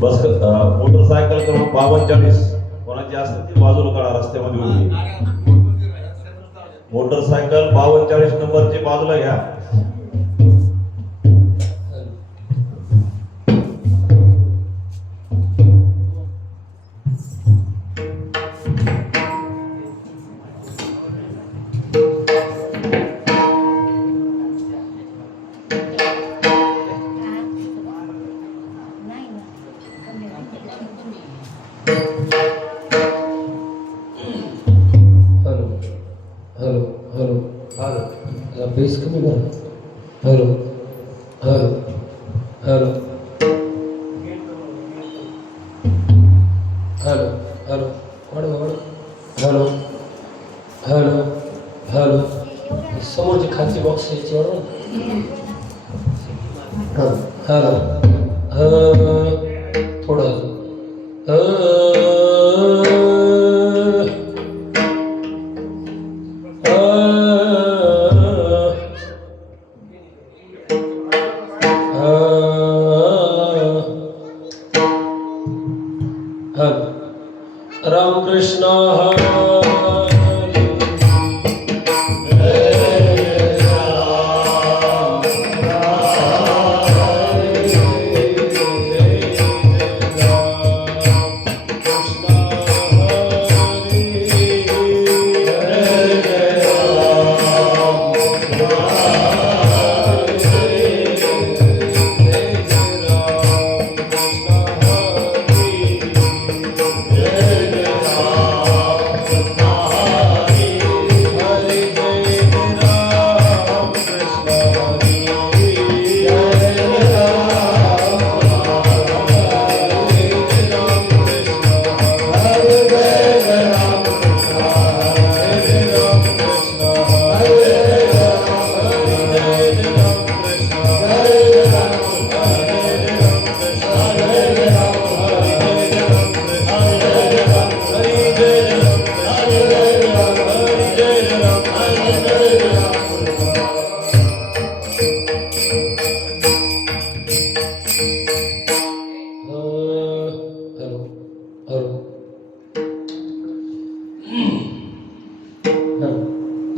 बस motorcycle क्रमांक 5240 कोणाची असते ती बाजूला काढा, रस्त्यामध्ये उभी. मोटरसायकल 5240 नंबरची बाजूला घ्या. बेस कमी करा. Hello hello hello hello hello वाढवा वाढवा. हॅलो हॅलो हॅलो समोरची खालची बॉक्स यायची वाढवा. हॅलो थोडं अजून. रामकृष्ण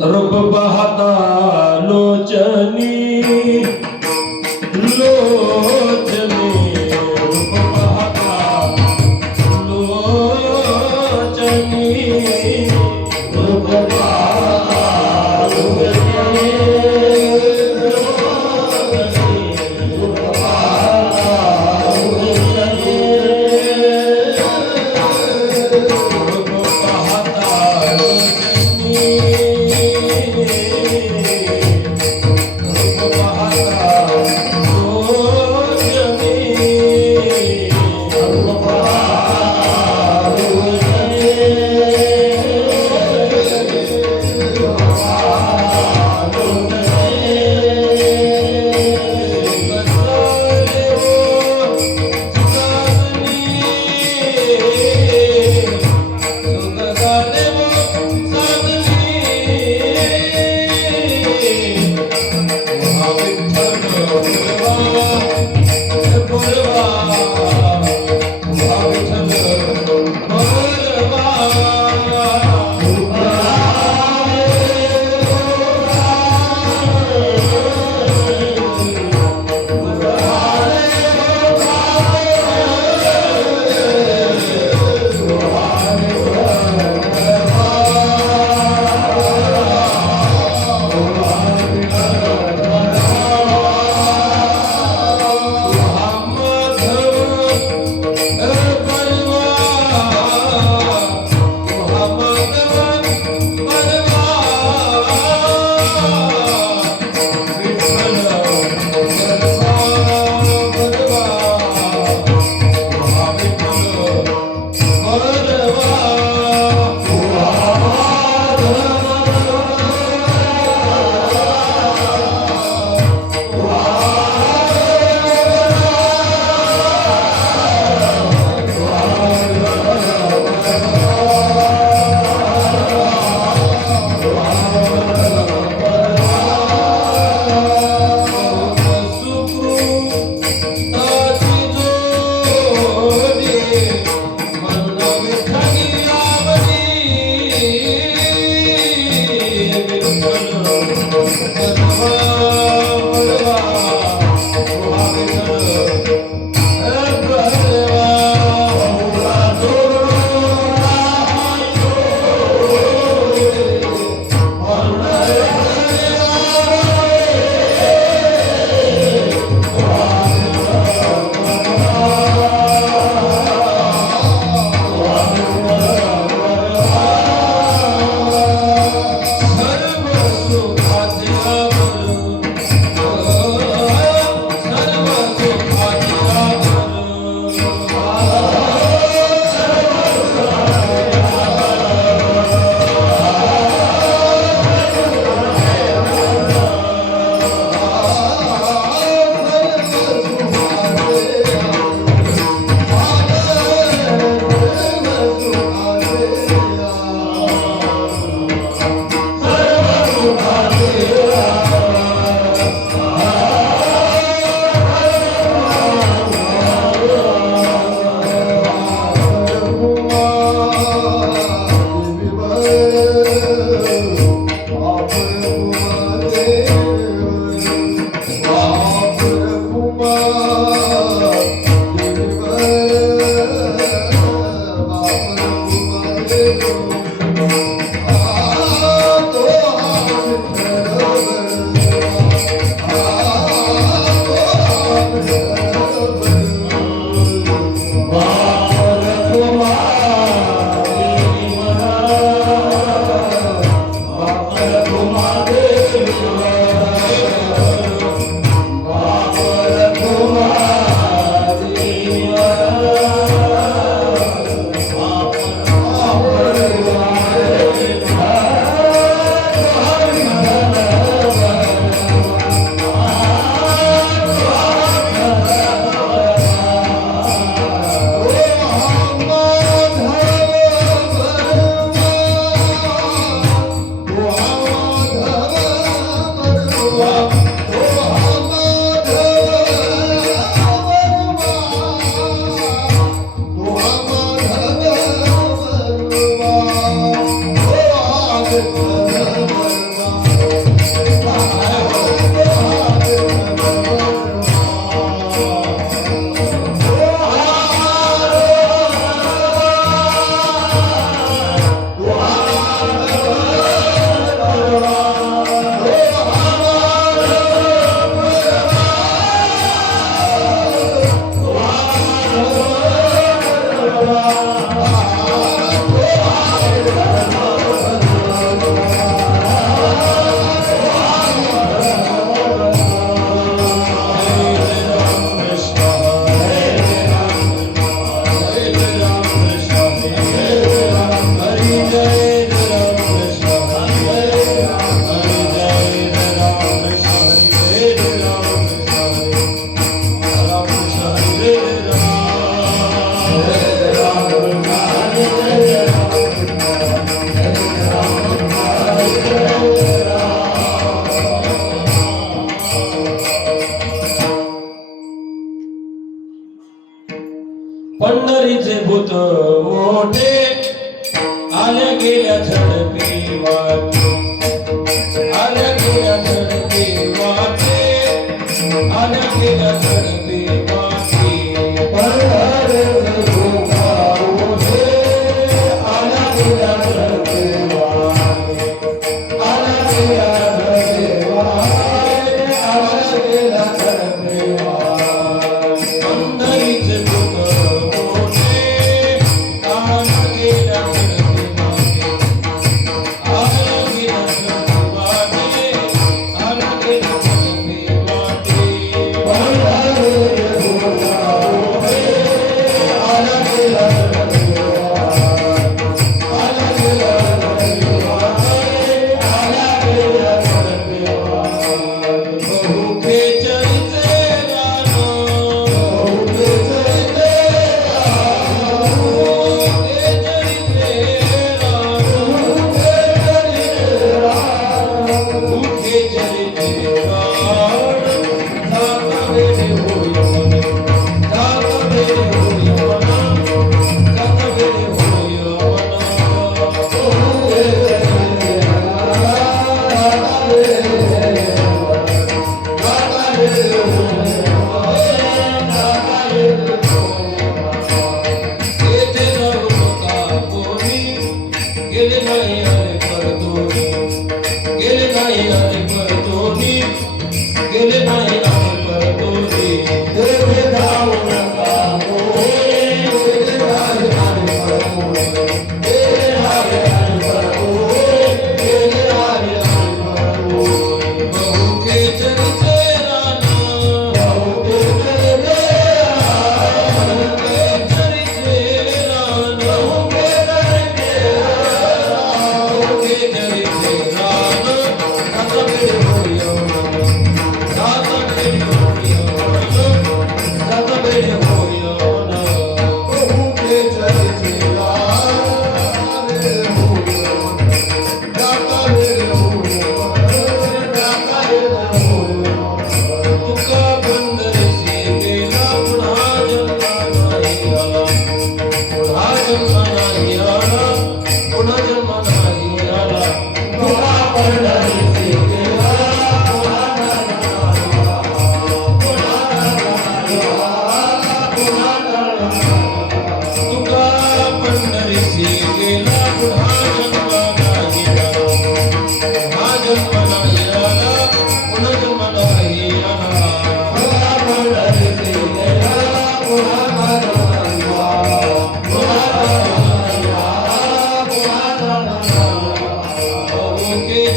रूप बहता लोचनी लोचनी रूप बहता लोचनी रूप बहता लोचनी रूप बहता लोचनी रूप बहता लोचनी पंढरीचे भूत मोठे आल्या गेल्या झडपी वाटे, आल्या गेल्या झडपी वाटे, आल्या गेल्या झडपी वाटे. पंढरीचे भूत मोठे आल्या गेल्या झडपी वाटे, आल्या गेल्या झडपी वाटे, आल्या गेल्या झडपी वाटे. पंढरीचे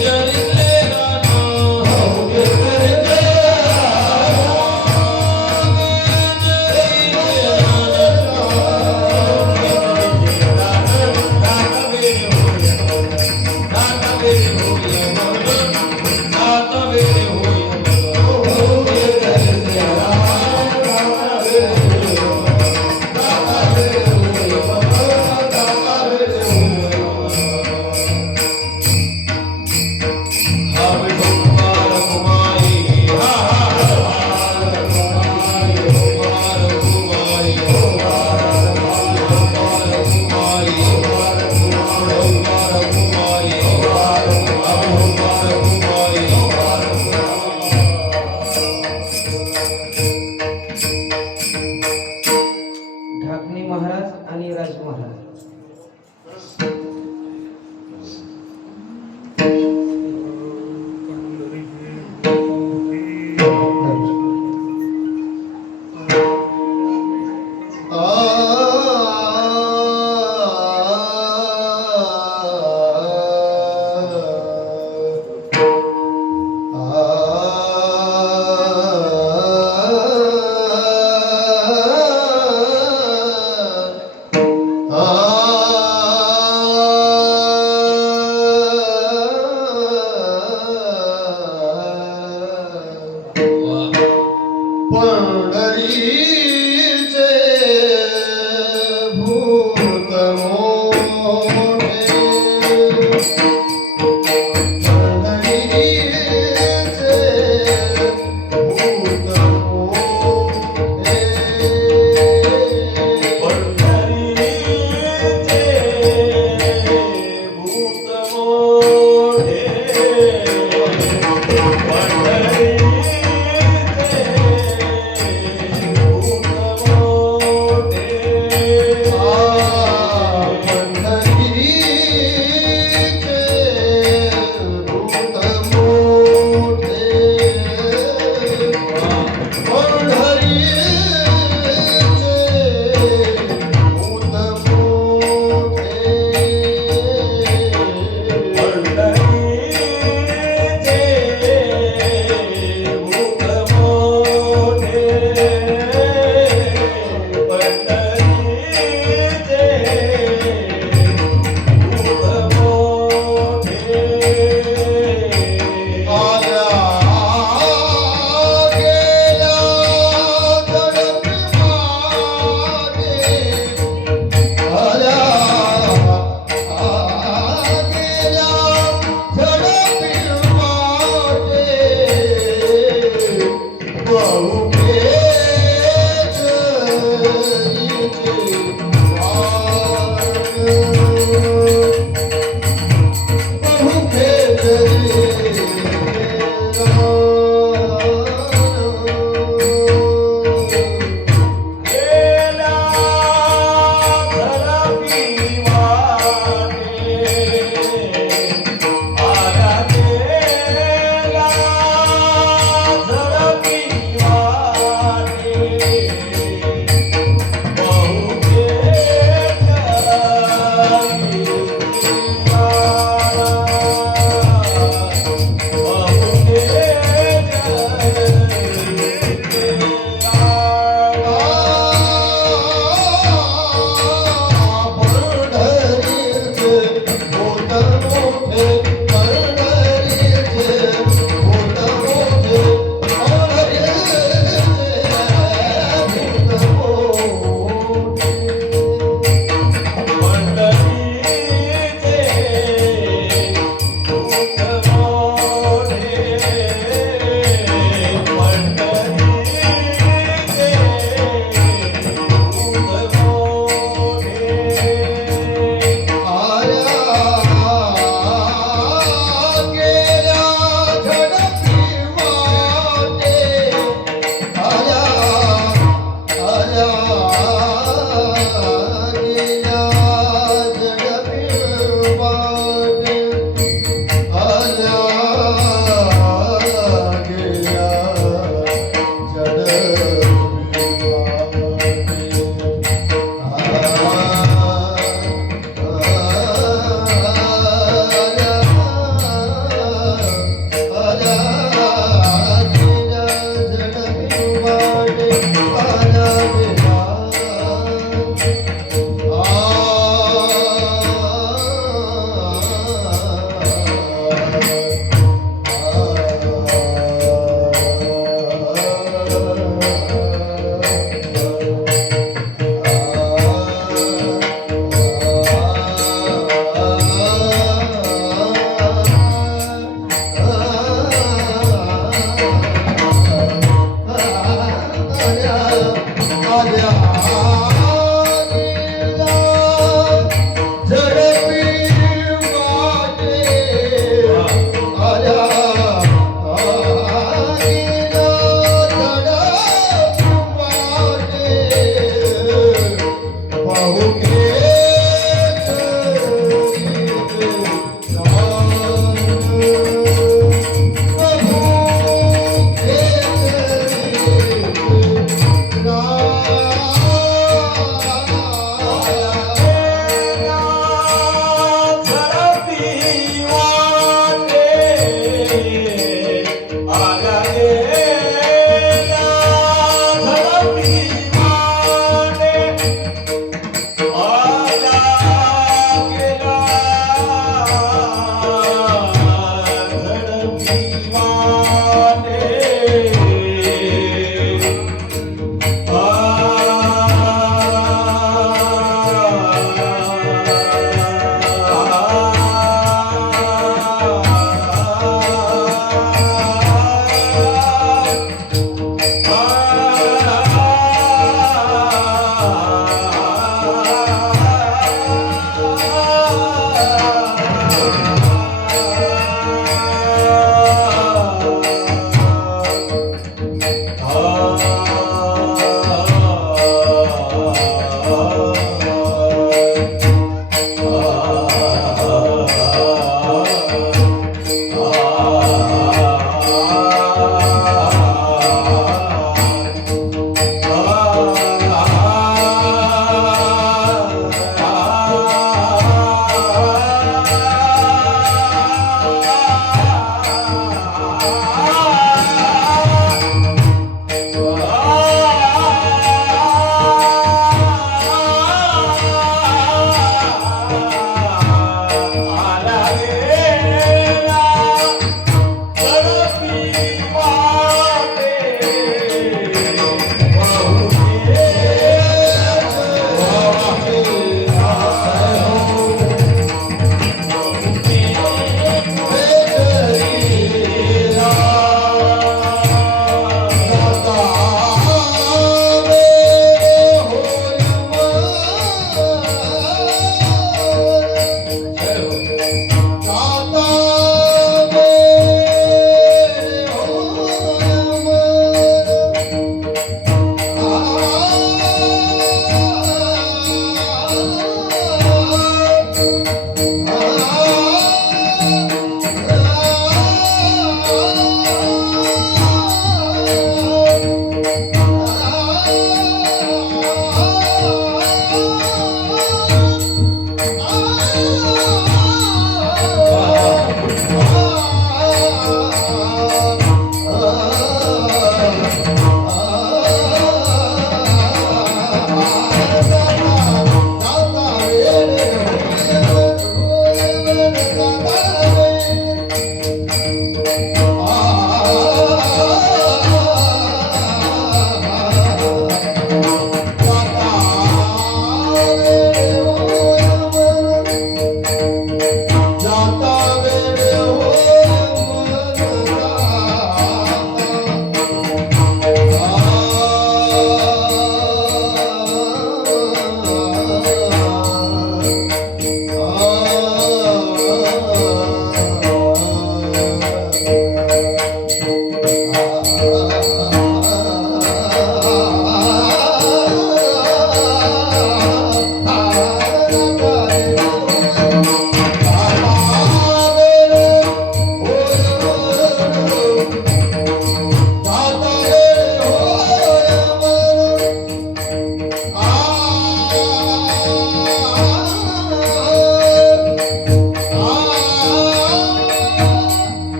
जरी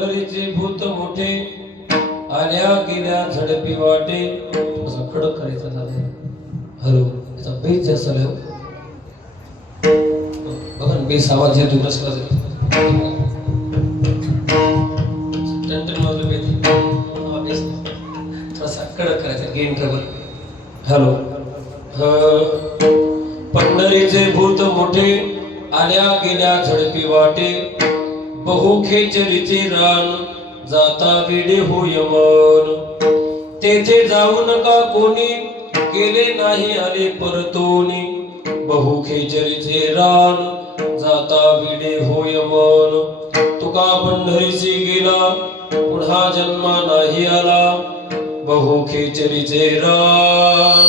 पंढरीचे भूत मोठे आल्या गेल्या झडपी वाटे. असं कडक करायचं झालं. हॅलो, याचा बेस जास्त आलाय हो. बघा ना, बेस आवाज येतो कसं कसं टन वाजलं पाहिजे. हा बेस थोडासा कडक करायचा, गेन ट्रबल. हॅलो, पंढरीचे भूत मोठे आल्या गेल्या झडपी वाटे. बहु खेचरीचे रान जाता वेडे होय मन. तेथे जाऊ नका कोणी गेले नाही आले परतोनी. बहु खेचरीचे रान जाता वेडे होय मन. तुका पंढरीसी गेला पुन्हा जन्मा नाही आला. बहु खेचरीचे रान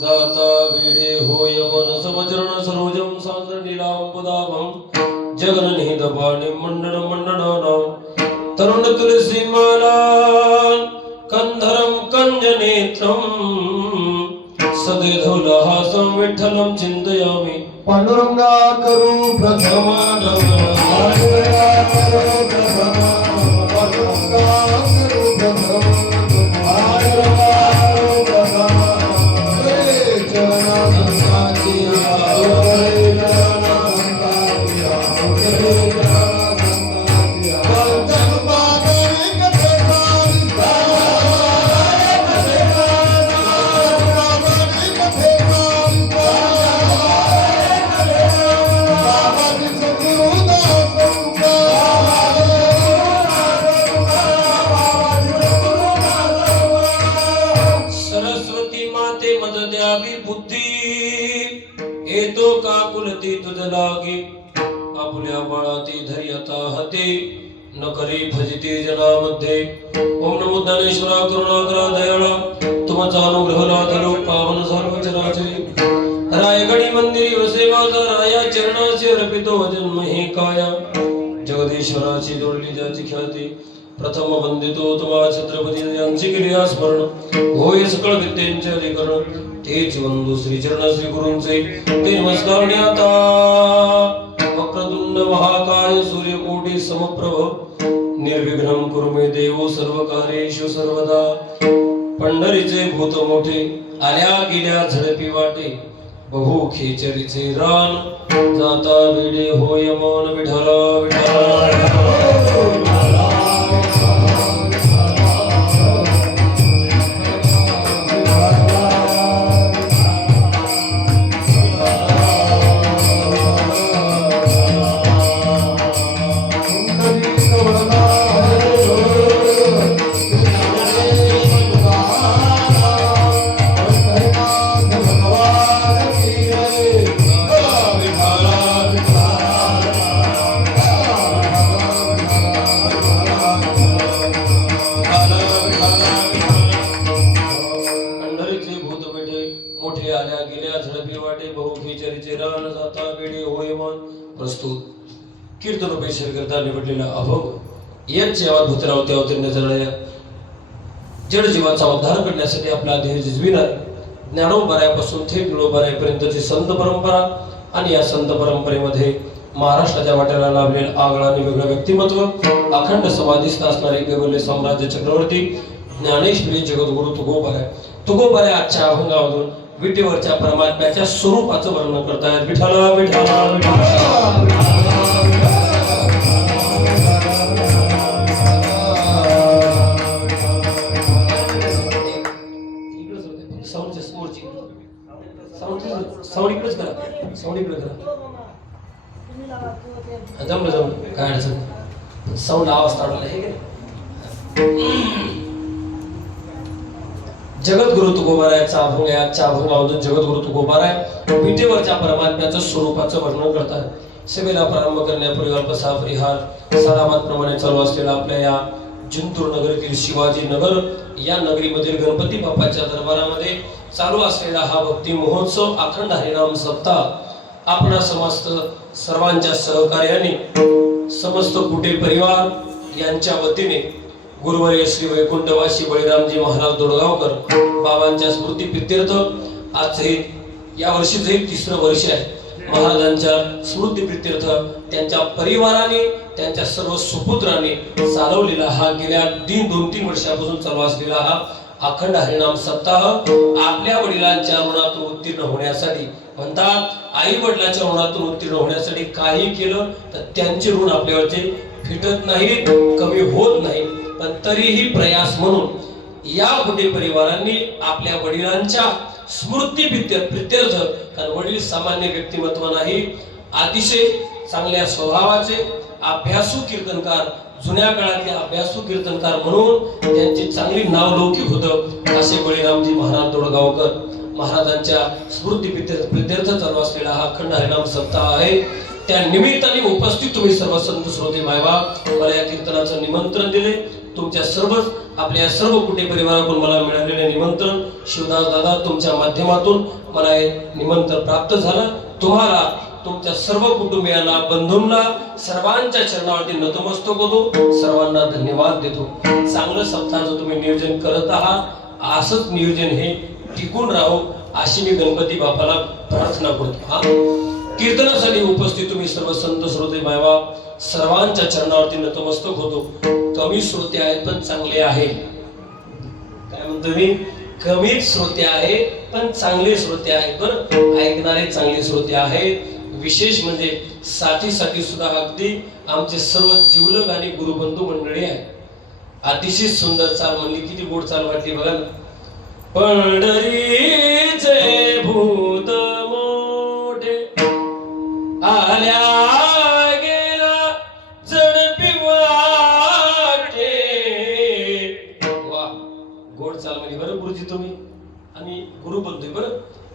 जाता वेडे होय मन. समचरण सरोजम सांद्र नीलांबुदाभं जगननिहित पाणी मंडन मंडनानां. तरुण तुलसी मालां कंधरं कंजनेत्रं. सदेधुलहासं विठ्ठलं चिन्तयामि. पांडुरंगा करू प्रथम पांडुरंगा करू प्रथम पांडुरंगा करू प्रथम पांडुरंगा करू प्रथम. हरे चरणा संताची हरे चरणा संताची हरे चरणा संताची. पंचम पादरी कथे मारिता कथे मारिता कथे मारिता. बाबाजी सद्गुरुदास संता सरस्वती माते मद द्यावी बुद्धी. येतो का कुलती तुझ लागे. आपुल्या बाळाती धरी आता हते न करी भजिते जनामध्ये. ओम नमो ज्ञानेश्वरा करुणाकरा दयाळा. तुमचा अनुग्रह लाधलो पावन सर्व चराचरी. रायगडी मंदिरी वसे माझा राया चरणाचे अर्पितो जन्म हे काया. जगदीश्वराची जोडली ज्याची ख्याती. प्रथम वंदितो तुम्हा छत्रपती यांची केली स्मरण. होय सकळ विद्येंचे अधिकरण. तेच वंदू श्री चरण श्री गुरूंचे ते नमस्कार आता. वक्रतुंड महाकाय सूर्यकोटि समप्रभ निर्विघ्नं कुरु मे देव सर्वकार्येषु सर्वदा. पंढरीचे भूत मोठे आल्या गेल्या झडपी वाटे. बहु खेचरीचे रान जाता वेडे होय मन. विठला विठला. मोठे आल्या गेल्या झडपी वाटे. बहु खेचरीचे रान जाता वेडे होय मन. प्रस्तुत कीर्तनोपे शरीरकर्ता निवडलेला अभंग यांचे अद्भुतराव त्या अवतीर्ण झालेल्या जड जीवाचा उद्धार करण्यासाठी आपला देह जिजविणार ज्ञानोबरायापासून थेट निळोबरायापर्यंतची संत परंपरा. आणि या संत परंपरेमध्ये महाराष्ट्राच्या वाट्याला लाभलेलं आगळं आणि वेगळं व्यक्तिमत्व. अखंड समाधीस्थ असणारे केवळ साम्राज्य चक्रवर्ती ज्ञानेश्वरी जगद्गुरु तुकोबाराय. तुकोबाराय आजच्या अभंगामधून विटेवरच्या परमात्म्याच्या स्वरूपाचं वर्णन करतायत. विठ्ठला विठ्ठला विठ्ठला. साऊंड इकडेच करा. साऊंड इकडे करा. जमलं जमलं काय अडचण. साऊंड आवाज काढला हे काय. जगद्गुरु तुकोबारायचा अभंग आहे. आजच्या अभंगामधून जगद्गुरु तुकोबाराय विटेवरच्या परमात्म्याच्या स्वरूपाचं वर्णन करतात. सेवेला प्रारंभ करण्यापूर्वी अल्पसा परिहार. सारामातप्रमाणे चालू असलेला आपल्या या जिंतूर नगरीतील शिवाजी नगर या नगरीमधील गणपती बाप्पाच्या दरबारामध्ये चालू असलेला हा भक्ती महोत्सव अखंड हरिनाम सप्ताह आपणा समस्त सर्वांच्या सहकार्याने समस्त कुटे परिवार यांच्या वतीने गुरुवर्य श्री वैकुंठवासी बळीरामजी महाराज दोडगावकर बाबांच्या स्मृती प्रित्यर्थ आज हे या वर्षीचे 3रं वर्ष आहे. महाराजांच्या स्मृती प्रित्यर्थ त्यांच्या परिवाराने त्यांच्या सर्व सुपुत्रांनी चालवलेला हा गेल्या 2-3 वर्षापासून चालू असलेला हा अखंड हरिनाम सप्ताह आपल्या वडिलांच्या ऋणातून उत्तीर्ण होण्यासाठी म्हणतात, आई वडिलांच्या ऋणातून उत्तीर्ण होण्यासाठी काही केलं तर त्यांचे ऋण आपल्यावरचे फिटत नाही, कमी होत नाही. पण तरीही प्रयास म्हणून या बुड्डे परिवारांनी आपल्या वडिलांच्या स्मृती प्रित्यर्थ, कारण वडील सामान्य व्यक्तिमत्व नाही, अतिशय चांगल्या स्वभावाचे अभ्यासू कीर्तनकार, जुन्या काळातले अभ्यासू कीर्तनकार म्हणून त्यांची चांगली नावलौकिक होतं असे बळीरामजी महाराज दोडगावकर महाराजांच्या स्मृती प्रित्यर्थ चालू असलेला हा अखंड हरिनाम सप्ताह आहे. त्या निमित्ताने उपस्थित तुम्ही सर्व संत श्रोते मायबाप मला या कीर्तनाचं निमंत्रण दिले. तुमच्या सर्वच आपल्या सर्व कुटे परिवाराकडून मला मिळालेले निमंत्रण शिवदास दादा तुमच्या माध्यमातून मला हे निमंत्रण प्राप्त झालं. तुम्हाला तुमच्या सर्व कुटुंबियांना, बंधूंना, सर्वांच्या चरणावरती नतमस्तक होतो, सर्वांना धन्यवाद देतो. चांगलं सप्ताहाचं तुम्ही नियोजन करत आहात, असंच नियोजन हे टिकून राहो अशी मी गणपती बाप्पाला प्रार्थना करतो. कीर्तनासाठी उपस्थित तुम्ही सर्व संत श्रोते मायबाप सर्वांच्या चरणावरती नतमस्तक होतो. कमी श्रोते आहेत पण चांगले आहेत. काय म्हणतो मी? कमी श्रोते आहेत पण चांगले श्रोते आहेत. बरं, ऐकणारे चांगले श्रोते आहेत. विशेष म्हणजे साठी सुद्धा अगदी आमचे सर्व जीवलग आणि गुरुबंधू मंडळी आहेत. अतिशय सुंदर चाल म्हणली, किती गोड चाल वाटली बघा ना. पंढरीचे भूत मोठे आल्या गेला जडपी वाटे. वा, गोड चाल म्हणली बरं गुरुजी तुम्ही. आणि गुरुबंधू बरं,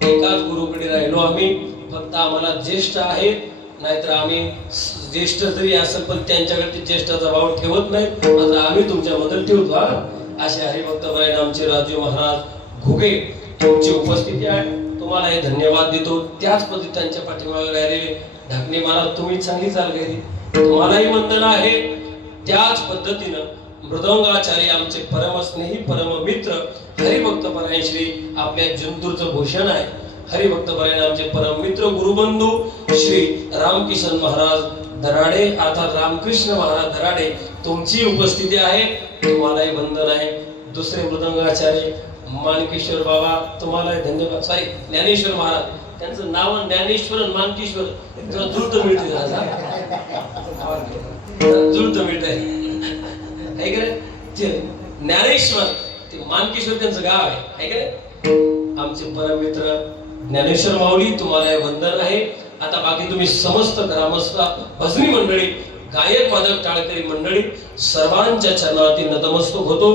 एकाच गुरुकडे राहिलो आम्ही. फक्त आम्हाला ज्येष्ठ आहेत, नाहीतर आम्ही ज्येष्ठ जरी असेल पण त्यांच्याकडे ज्येष्ठाचा भाव ठेवत नाही, मात्र आम्ही तुमच्याबद्दल ठेवतो. असे हरिभक्त आमचे राजू महाराज घुगे तुमची उपस्थिती आहे, तुम्हाला हे धन्यवाद देतो. त्याच पद्धतीने त्यांच्या पाठीमागे राहिलेले ढाकणे महाराज तुम्ही चांगली चाल गेली, तुम्हालाही वंदन आहे. त्याच पद्धतीनं मृदंगाचार्य आमचे परमस्नेही परममित्र हरिभक्त परायण श्री आपल्या जिंतूरचं भूषण आहे. हरिभक्त परायण आमचे परममित्र गुरुबंधू श्री रामकिशन महाराज दराडे अर्थात रामकृष्ण महाराज दराडे तुमची उपस्थिती आहे, तुम्हालाही वंदन आहे. दुसरे मृदंगाचार्य मानकेश्वर बाबा तुम्हालाही धन्यवाद. सॉरी, ज्ञानेश्वर महाराज, त्यांचं नाव ज्ञानेश्वर आणि मानकेश्वर जुळत मिळते, जुळत मिळत आहे. ज्ञानेश्वर ते मानकेश्वर त्यांचं गाव आहे का नाही. आमचे परममित्र ज्ञानेश्वर माऊली तुम्हाला वंदन आहे. आता बाकी तुम्ही समस्त ग्रामस्थ भजनी मंडळी, गायक वादक टाळकरी मंडळी सर्वांच्या चरणावरती नतमस्तक होतो.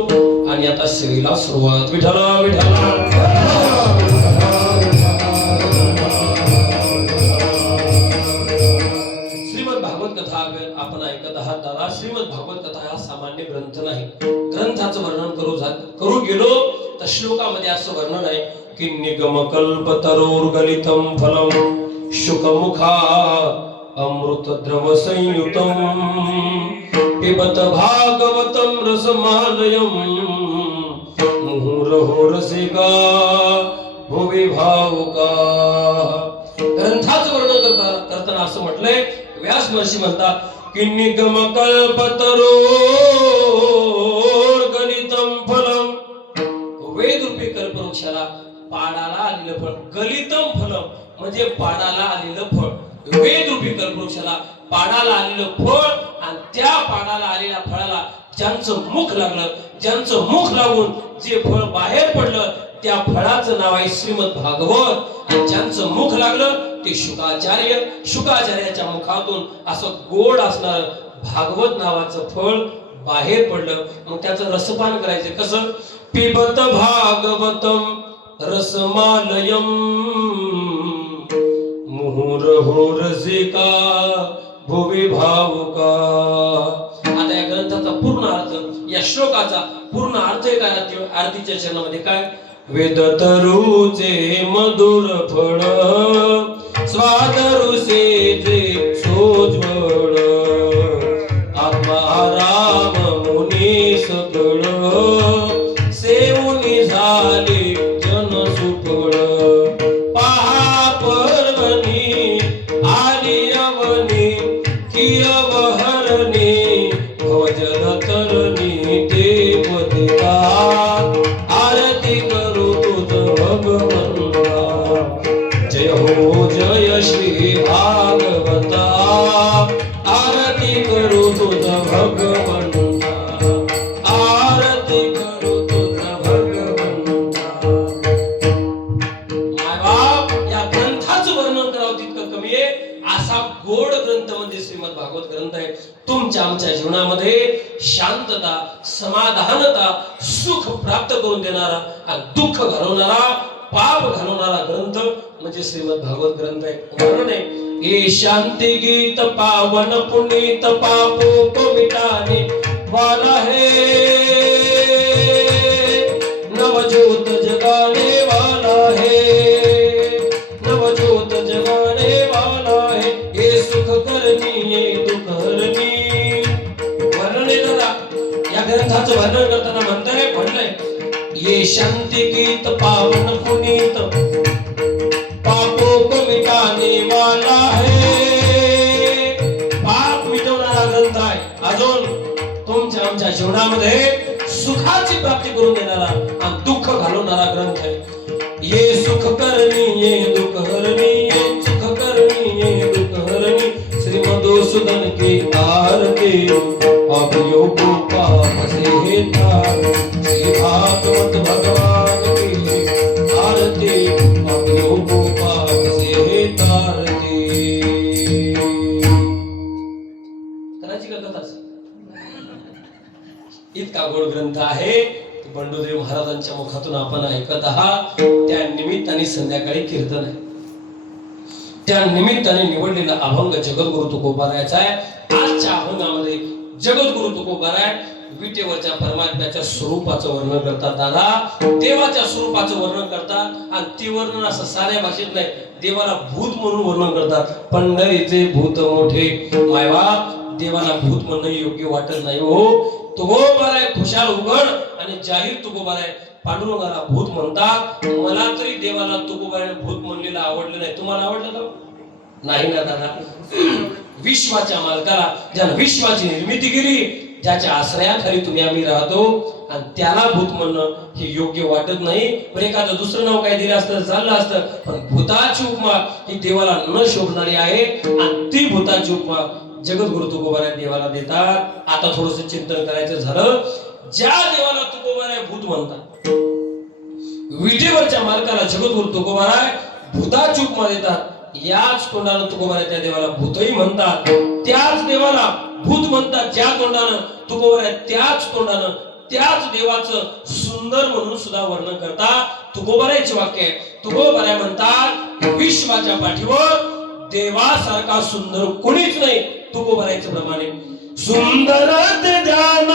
आणि आता सेवेला सुरुवात. विठ्ठला विठ्ठला. श्रीमद भागवत कथा आपण ऐकत आहात दादा. श्रीमद भागवत कथा हा सामान्य ग्रंथ नाही. ग्रंथाचं वर्णन करू गेलो तर श्लोकामध्ये असं वर्णन आहे की निगमकल्पतरोर्गलितं फलं शुकमुखा अमृतद्रव संयुतं पिबत भागवतं रसमालयं मुहुरहो रसिका भुवि भावुका. ग्रंथाचं वर्णन करताना असं म्हटलंय, व्यास महर्षी म्हणतात की निगमकल्पतरोर्गलितं फलं, वेदरूपी कल्पवृक्षाला पाडाला आलेलं फळ. गलितम फलम म्हणजे पाडाला आलेलं फळ. वेदरूपी कल्पवृक्षाला पाडाला आलेलं फळ, आणि त्या पाडाला आलेल्या फळाला ज्यांचं मुख लागलं, ज्यांचं मुख लागून जे फळ बाहेर पडलं त्या फळाचं नाव आहे श्रीमद भागवत. आणि ज्यांचं मुख लागलं ते शुकाचार्य, शुकाचार्याच्या मुखातून असं गोड असणार भागवत नावाचं फळ बाहेर पडलं. मग त्याचं रसपान करायचं कसं? पिबत भागवतम रसमालयम मुहुरहो रसिका भुवि भावुका. आता या ग्रंथाचा पूर्ण अर्थ, या श्लोकाचा पूर्ण अर्थ काय? आरतीच्या चरणामध्ये काय? वेदतरुचे मधुर फळ स्वादरुसे जे सोज्वळ आत्माराम मुनी सकळ सेवुनी झाले जन सुफळ. पहा पर्वणी आली अवनी की अवहरणी शांतता, समाधानता, सुख प्राप्त करून देणारा आणि दुःख घालवणारा, पाप घालवणारा ग्रंथ म्हणजे श्रीमद भागवत ग्रंथ आहे. वर्णन आहे, ए शांती गीत पावन पुनीत पापों को मिटाने वाला है, नवजोत जगाने वाला है, नवजोत जगाने वाला है, ये सुख करनी ये दुख हरनी. वर्णन आहे दादा, या ग्रंथाचं वर्णन करताना म्हणलंय, ये शांति गीत पावन पुनीत पापों को मिटाने वाला है. पाप मिटवणारा ग्रंथ आहे. अजून तुमच्या आमच्या जीवनामध्ये सुखाची प्राप्ती करून देणारा आणि दुःख घालवणारा ग्रंथ आहे. ये सुख करनी ये दुख हरनी, ये सुख करनी ये दुख हरनी, श्री मधुसूदन की आरती अब योगो पाप से हेता, श्री भागवत भगवान की आरती अब योगो पाप से हेता. करायची का कथा? इतका गोड ग्रंथ आहे. बंडूदेव महाराजांच्या मुखातून आपण ऐकत आहात. त्या निमित्ताने संध्याकाळी कीर्तन आहे, त्या निमित्ताने निवडलेला अभंग जगद्गुरु तुकोबारायाचा आहे. आजच्या अभंगामध्ये जगद्गुरु तुकोबाराय विटेवरच्या परमात्म्याच्या स्वरूपाचं वर्णन करतात. दादा, देवाच्या स्वरूपाचं वर्णन करतात आणि ते वर्णन असं साध्या भाषेत नाही, देवाला भूत म्हणून वर्णन करतात. पंढरीचे भूत मोठे, मायबाप देवाला भूत म्हणणं योग्य वाटत नाही हो. तुकोबाराय खुशाल उघड आणि जाहीर तुकोबाराय पांडुरंगाला भूत म्हणतात. मला तरी देवाला तुकोबाराने भूत म्हणलेलं आवडलं नाही. तुम्हाला आवडलं का? नाही ना दादा. विश्वाच्या मालकाला, ज्यानं विश्वाची निर्मिती केली, ज्याच्या आश्रयाखाली तुम्ही आम्ही राहतो, आणि त्याला भूत म्हणणं हे योग्य वाटत नाही. पण एखादं दुसरं नाव काय दिलं असतं चाललं असतं, पण भूताची उपमा ही देवाला न शोभणारी आहे आणि ती भूताची उपमा जगद्गुरु तुकोबाराय देवाला देतात. आता थोडस चिंतन करायचं झालं, ज्या देवाला तुकोबाराय भूत म्हणतात, विटेवरच्या मालकाला जगद्गुरु तुकोबाराय भूताची उपमा देतात. याच तोंडानं तुकोबाराय त्या देवाला भूतही म्हणतात, त्याच देवाला भूत म्हणतात ज्या तोंडानं तुकोबाराय त्याच तोंडानं त्याच देवाचं सुंदर म्हणून सुद्धा वर्णन करतात. तुकोबारायचे वाक्य आहे. तुकोबाराय म्हणतात, विश्वाच्या पाठीवर देवासारखा सुंदर कोणीच नाही. तुकोबारायच्या प्रमाणे सुंदर ते ध्यान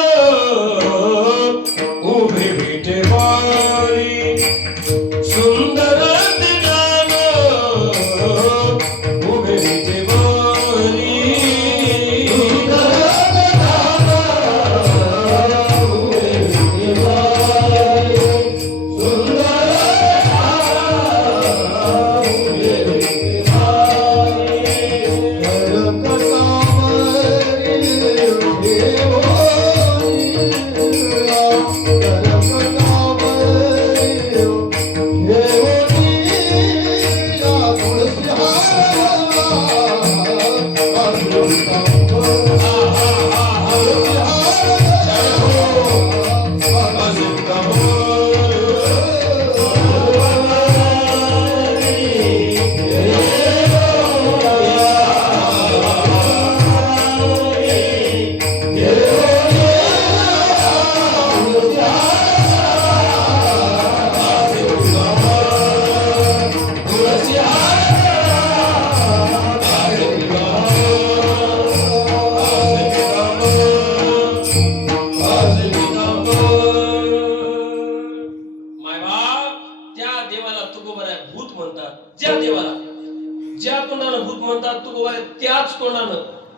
उभे विटेवारी, सुंदर ते ध्यान उभे विटेवारी,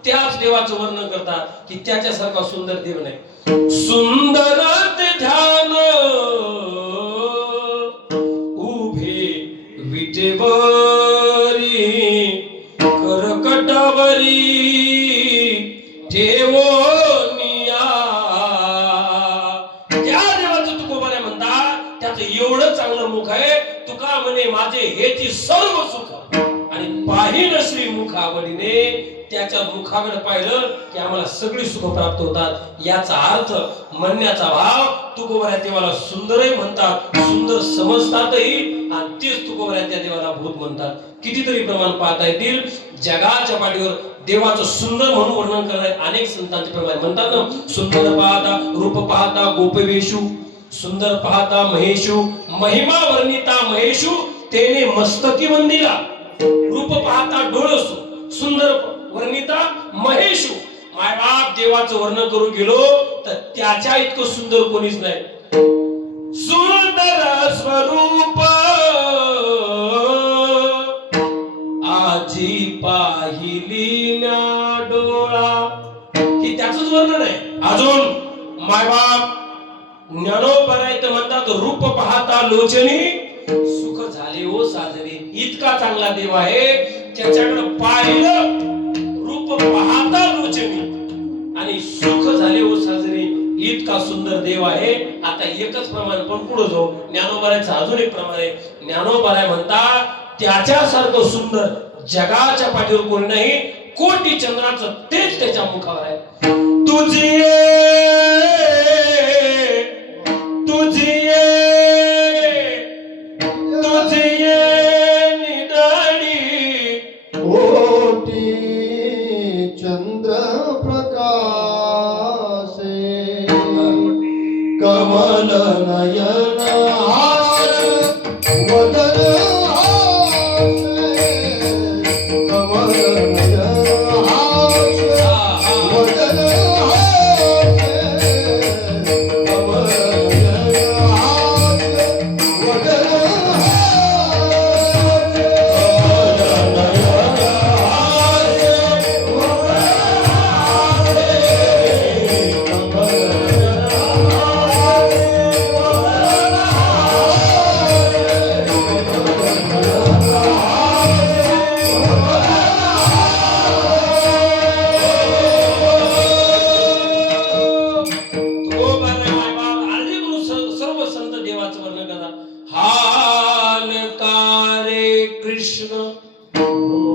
त्याच देवाचं वर्णन करतात की त्याच्यासारखा सुंदर देव नाही. सुंदर ते ध्यान उभे विटेवरी, करकटावरी ठेवोनिया. त्या देवाचं तुकोबाराय म्हणतात, त्याचं एवढं चांगलं मुख आहे, तुका म्हणे माझे हेची सर्व सुख, आणि पाहिलं श्री मुख आवडीने, त्याच्या मुखाकडे पाहिलं की आम्हाला सगळी सुख प्राप्त होतात. याचा अर्थ म्हणण्याचा भाव तुकोबऱ्या देवाला सुंदरही म्हणतात, सुंदर समजतातही, आणि तेच तुकोबऱ्या त्या देवाला भूत म्हणतात. कितीतरी प्रमाण पाहता येतील. जगाच्या पाठीवर देवाचं सुंदर म्हणून वर्णन करणारे अनेक संतांचे प्रमाण म्हणतात ना, सुंदर पाहता रूप पाहता गोपवेशू, सुंदर पाहता महेशू, महिमा वर्णिता महेशू, तेने मस्तकी वंदिला. रूप पाहता डोळसू, सुंदर वर्णिता महेशू. मायबाप देवाचं वर्णन करू गेलो तर त्याच्या इतकं सुंदर कोणीच नाही. सुंदर स्वरूप आजी पाहिली म्या डोळा, ही त्याच वर्णन आहे. अजून मायबाप ज्ञानोबरायत म्हणतात रूप पाहता लोचनी सुख झाले हो साजरे. इतका चांगला देव आहे, त्याच्याकडे पाहिलं रूप पाहता लोचनी आणि सुख झाले हो साजरे. इतका सुंदर देव आहे. आता एकच प्रमाण पण पुढे जाऊ. ज्ञानोबरायचं अजून एक प्रमाण आहे. ज्ञानोबराय म्हणतात त्याच्यासारखं सुंदर जगाच्या पाठीवर कोणी नाही. कोटी चंद्राचं तेज त्याच्या मुखावर आहे. तुझी तुझी तुझी निदानी कोटी चंद्र प्रकाशे, कमल नयन हार वदन हासे, कमल नयन हासे वदन हासे, कमल नयन हासे वदन हासे, कमल नयन हासे वदन हासे, कमल सर्व संत देवाचं वर्णन करा. हाल कारे कृष्ण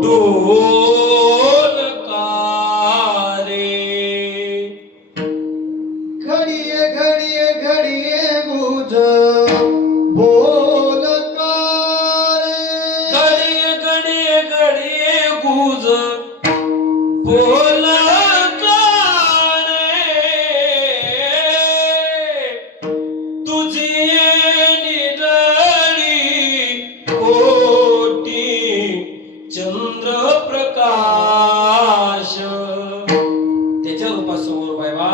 डोल कारे, घडिये घडिये घडिये बुझ बोल कारे, घडिये घडिये घडिये गुज बोल कारे, तुझी निराळी कोटी चंद्र प्रकाश. त्याच्या रूपासमोर बाबा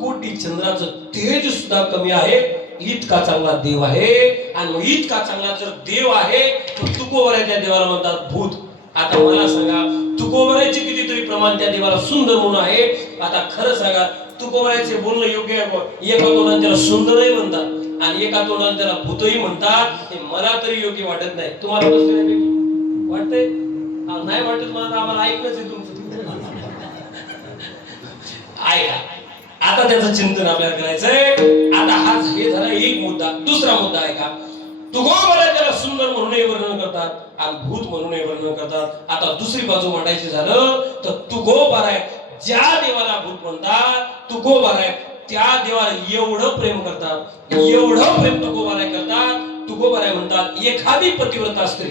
कोटी चंद्राचं तेज सुद्धा कमी आहे. इतका चांगला देव आहे. आणि मग इतका चांगला जर देव आहे तर तुकोबऱ्या त्या देवाला म्हणतात भूत. आता मला सांगा तुकोबऱ्याचे कितीतरी प्रमाण त्या देवाला सुंदर म्हणून आहे. आता खरं सांगा तुकोबऱ्याचे बोलणं योग्य आहे का? एका तोंडाने त्याला सुंदरही म्हणतात आणि एका तोंडाने त्याला भूतही म्हणतात. हे मला तरी योग्य वाटत नाही. तुम्हाला कसं वाटतंय? नाही वाटत मला, आम्हाला ऐकणंच आहे तुमचं. ऐका, आता त्याचं चिंतन आपल्याला करायचंय. आता हा हे झाला एक मुद्दा. दुसरा मुद्दा आहे का, तुकोबऱ्या त्याला सुंदर म्हणूनही वर्णन करतात आणि भूत म्हणूनही वर्णन करतात. आता दुसरी बाजू मांडायची झालं तर तुकोबऱ्या ज्या देवाला भूत म्हणतात, तुकोबऱ्या त्या देवाला एवढं प्रेम करतात, एवढं प्रेम तुकोबऱ्या करतात. तुकोबऱ्या म्हणतात एखादी पतिव्रता स्त्री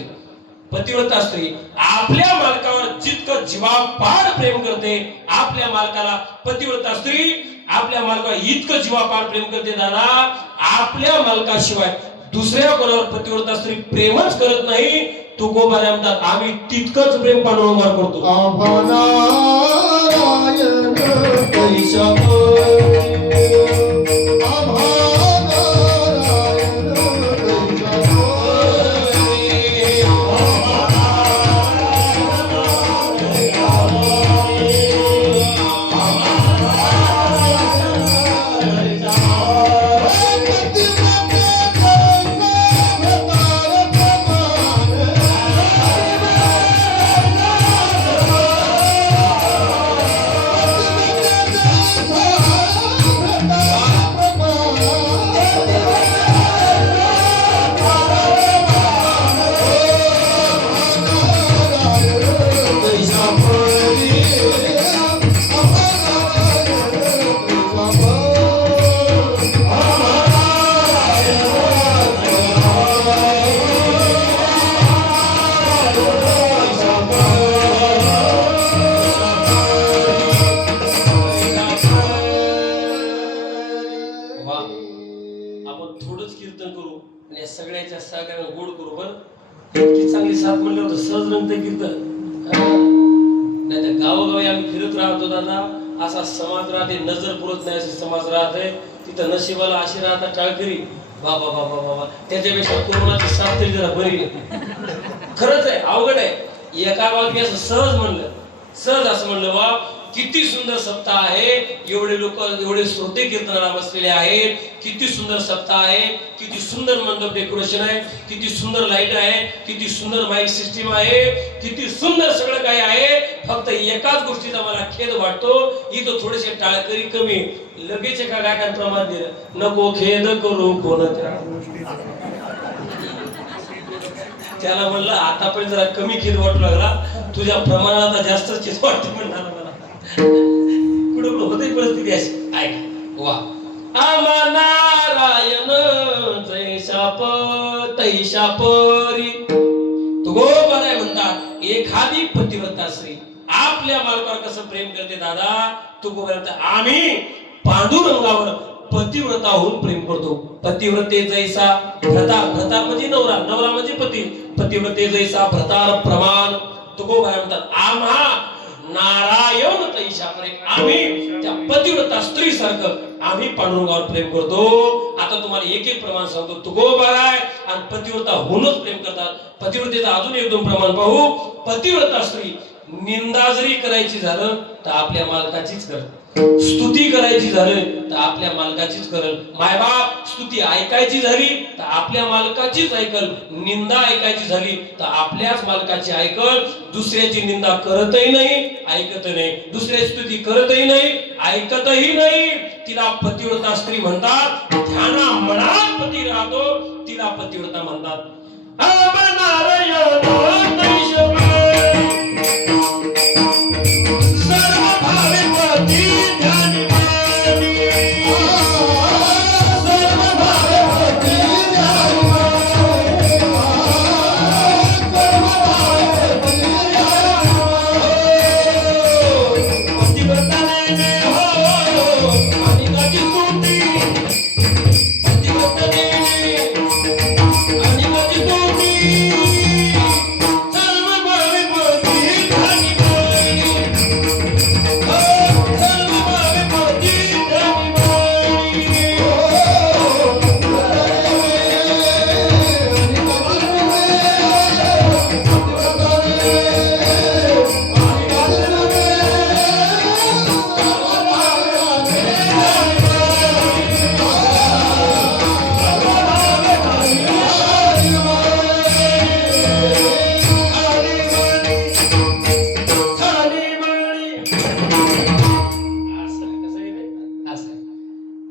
आपल्या मालकावर जितकं जीवापाड प्रेम करते, आपल्या मालकाला पतिव्रता स्त्री आपल्या मालकावर इतकं जीवापाड प्रेम करते दादा, आपल्या मालकाशिवाय दुसऱ्या कोणावर पतिव्रता स्त्री प्रेमच करत नाही. तुकोबऱ्या म्हणतात आम्ही तितकंच प्रेम पांडुरंगावर करतो. आभानारायण कैशव, आभानारायण कैशव, वा. आपण थोडंच कीर्तन करू आणि या सगळ्याच्या सगळ्यांना गोड करू. बरं इतकी चांगली साथ म्हणलं होतं सहज रंगत कीर्तन. नाही तर गावोगावी आम्ही फिरत राहतो दादा. असा समाज राहते, नजर पुरत नाही असे समाज राहते. तिथं नशिबाला अशी राहतात टाळकरी. बाबा बाबा बाबा त्याच्यापेक्षा कोरोनाची साथ तरी जरा बरी. खरंच आहे, अवघड आहे. एका गावात मी असं सहज म्हणलं, सहज असं म्हणलं वा किती सुंदर सप्ताह आहे. एवढे लोक, एवढे श्रोते कीर्तनाला बसलेले आहेत. किती सुंदर सप्ताह आहे. किती सुंदर मंडप डेकोरेशन आहे. किती सुंदर लाईट आहे. किती सुंदर माईक सिस्टीम आहे. किती सुंदर सगळं काही आहे. फक्त एकाच गोष्टीचा मला खेद वाटतो, इथं थोडेसे टाळकरी कमी. लगेच एका गायकाने प्रमाण दिलं, नको खेद करू कोण. त्याला म्हणलं आतापर्यंत जरा कमी खेद वाटू लागला, तुझ्या प्रमाणात आता जास्तच खेद वाटते म्हणणार मला. कुठं कुठं होते परिस्थिती अशी. ऐक वा. आमा नारायण जैसा तैसा परी. तुकोबाराय म्हणतात एखादी पतिव्रता स्त्री आपल्या मालकावर कसं प्रेम करते दादा. तुकोबाराय म्हणतात आम्ही पांडुरंगावर पतिव्रता होऊन प्रेम करतो. पतिव्रते जैसा भ्रता, भ्रता म्हणजे नवरा, नवरा म्हणजे पती. पतिव्रते जैसा भ्रतार प्रमाण. तुकोबाराय म्हणतात आम्हा नारायण तैसा परी, आम्ही त्या पतिव्रता स्त्री सारखं आम्ही पांडुरंगावर प्रेम करतो. आता तुम्हाला एक एक प्रमाण सांगतो. तुकोबाराय आणि पतिव्रता होऊनच प्रेम करतात. पतिव्रतेचं अजून एक दोन प्रमाण पाहू. पतिव्रता स्त्री निंदा जरी करायची झालं तर आपल्या मालकाचीच कर. स्तुती करायची झाली तर आपल्या मालकाचीच करल. मायबाप स्तुती ऐकायची झाली तर आपल्या मालकाचीच ऐकल. निंदा ऐकायची झाली तर आपल्याच मालकाची ऐकल. दुसऱ्याची निंदा करतही नाही, ऐकत नाही. दुसऱ्याची स्तुती करतही नाही, ऐकतही नाही. तिला पतिव्रता स्त्री म्हणतात. ध्याना मनात पती राहतो तिला पतिव्रता म्हणतात.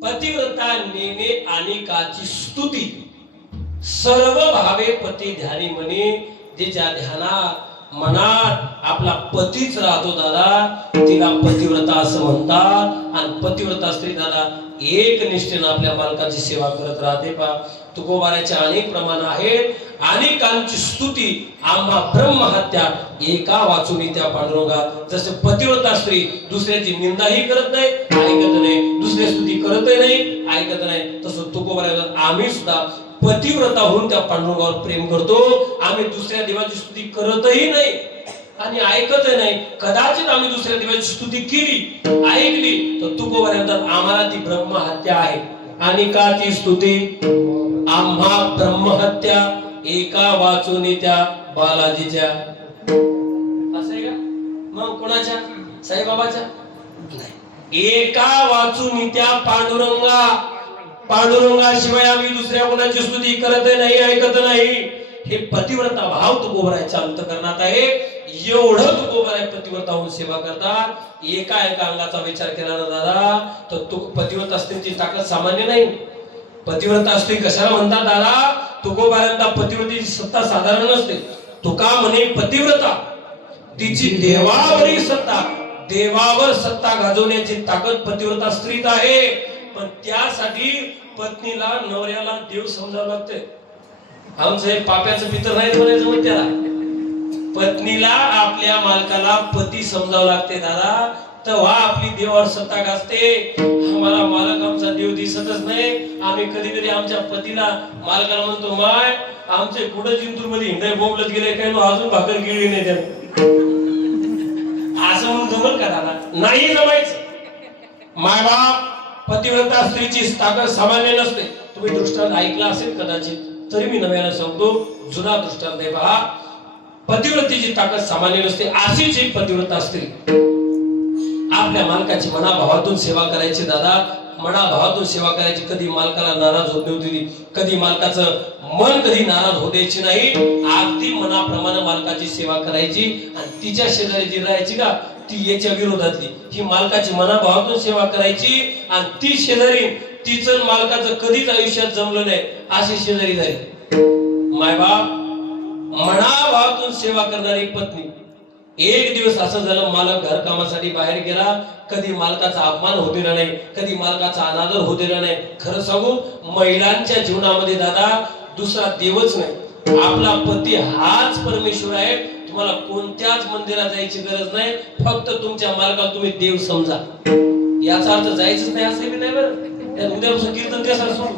पतिव्रता नेने अनेकाची स्तुती सर्व भावे पती ध्यानी म्हणे. जे ज्या ध्यानात मनात आपला पतीच राहतो दादा तिला पतिव्रता असं म्हणतात. आणि पतिव्रता स्त्री दादा एक निष्ठेनं आपल्या मालकाची सेवा करत राहते. पा तुकोबाराचे अनेक प्रमाण आहेत. अनेकांची स्तुती आम्हा ब्रह्महत्या एका वाचून त्या पांडुरंगा. जसं पतिव्रता स्त्री दुसऱ्याची निंदाही करत नाही, ऐकत नाही. दुसऱ्या स्तुती करतही नाही, ऐकत नाही. तसं तुकोबारा आम्ही सुद्धा पतिव्रता होऊन त्या पांडुरंगावर प्रेम करतो. आम्ही दुसऱ्या देवाची स्तुती करतही नाही आणि ऐकतही नाही. कदाचित आम्ही दुसऱ्या देवाची स्तुती केली, ऐकली तर तुकोबारा म्हणतात आम्हाला ती ब्रह्महत्या आहे. अनेकाची स्तुती आम्हा ब्रह्महत्या एका वाचून त्या बालाजीच्या. असं आहे का मग कोणाच्या? साईबाबाच्या नाही. एका वाचून त्या पांडुरंगा. पांडुरंगाशिवाय आम्ही दुसऱ्या कोणाची स्तुती करत नाही, ऐकत नाही. हे पतिव्रता भाव तुकोबाराच्या अंतःकरणात आहे. एवढं तुकोबारा पतिव्रता होऊन सेवा करतात. एका एका अंगाचा विचार केला ना दादा तर तू पतिव्रता स्त्रीची ताकद सामान्य नाही. पतिव्रता स्त्री कशाला म्हणतात दादा? तुकोबारांना पतिव्रतेची सत्ता साधारण नसते. तुका म्हणे पतिव्रता तिची देवावरील सत्ता, देवावर सत्ता गाजवण्याची ताकद पतिव्रता स्त्रीत आहे. पण त्यासाठी पत्नीला नवऱ्याला देव समजावं लागते. आमचं हे पाप्याचं पितर नाही म्हणायचं मग त्याला. पत्नीला आपल्या मालकाला पती समजावं लागते दादा. तेव्हा आपली देवावर सत्ता गाजते. आम्हाला मालक आमचा देव दिसतच नाही. आम्ही कधी कधी आमच्या पतीला मालकाला म्हणतो, माय आमचे कुठं जिंतूर मध्ये हिंडाय बोंबलत गेले काय अजून भाकर गिळली नाही त्याने. असं म्हणून जमल का दादा? नाही जमायचं. माय बाप पतिव्रता स्त्रीची ताकद सामान्य नसते. तुम्ही दृष्टांत ऐकला असेल कदाचित, तरी मी नव्यानं सांगतो, जुना दृष्टांत आहे पहा. पतिव्रतेची ताकद सामान्य नसते. अशीच एक पतिव्रता स्त्री आपल्या मालकाची मनाभावातून सेवा करायची दादा, मनाभावातून सेवा करायची. कधी मालकाला नाराज होत नव्हती, कधी मालकाचं मन कधी नाराज होऊ द्यायची नाही. अगदी मनाप्रमाणे मालकाची सेवा करायची. आणि तिच्या शेजारी जी राहायची का ती याच्या विरोधातली, ही मालकाची मनाभावातून सेवा करायची. आणि ती शेजारी तिचं मालकाचं कधीच आयुष्यात जमलं नाही अशी शेजारी झाली. मायबाप मनाभावातून सेवा करणारी पत्नी. एक दिवस असं झालं, मालक घर कामासाठी बाहेर गेला. कधी मालकाचा अपमान होऊ दिला नाही, कधी मालकाचा अनादर होऊ दिला नाही. खरं सांगू, महिलांच्या जीवनामध्ये दादा दुसरा देवच नाही. आपला पती हाच परमेश्वर आहे. तुम्हाला कोणत्याच मंदिरात जायची गरज नाही. फक्त तुमच्या मालकाला तुम्ही देव समजा. याचा अर्थ जायचंच नाही असं बी नाही बरं. उद्यापासून कीर्तन त्यासाठी सोडू.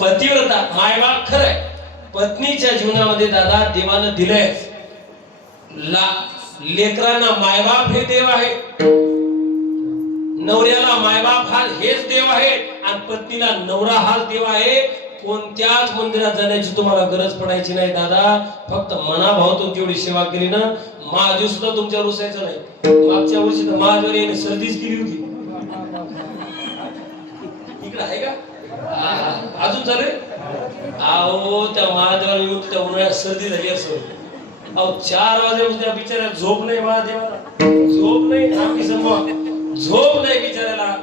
पतिव्रता मायबाप खरंय. पत्नीच्या जीवनामध्ये दादा देवानं दिलंय. लेकरांना मायबाप हे देव आहे, नवऱ्याला मायबाप हा हेच देव आहे, आणि पत्नीला नवरा हाच देव आहे. कोणत्याच मंदिरात जाण्याची तुम्हाला गरज पडायची नाही दादा. फक्त मनाभावातून तेवढी सेवा केली ना, महादेव सुद्धा तुमच्यावर रुसायचं नाही. मागच्या वर्षी तर महादेवाने सर्दीच केली होती. इकडे आहे का अजून चालेल? अहो त्या महादेवाला येऊन त्या उन्हाळ्यात सर्दी झाली असं. अहो 4 वाजेपासून त्या बिचाऱ्याला झोप नाही. महादेवाला झोप नाही. झोप नाही बिचाऱ्याला.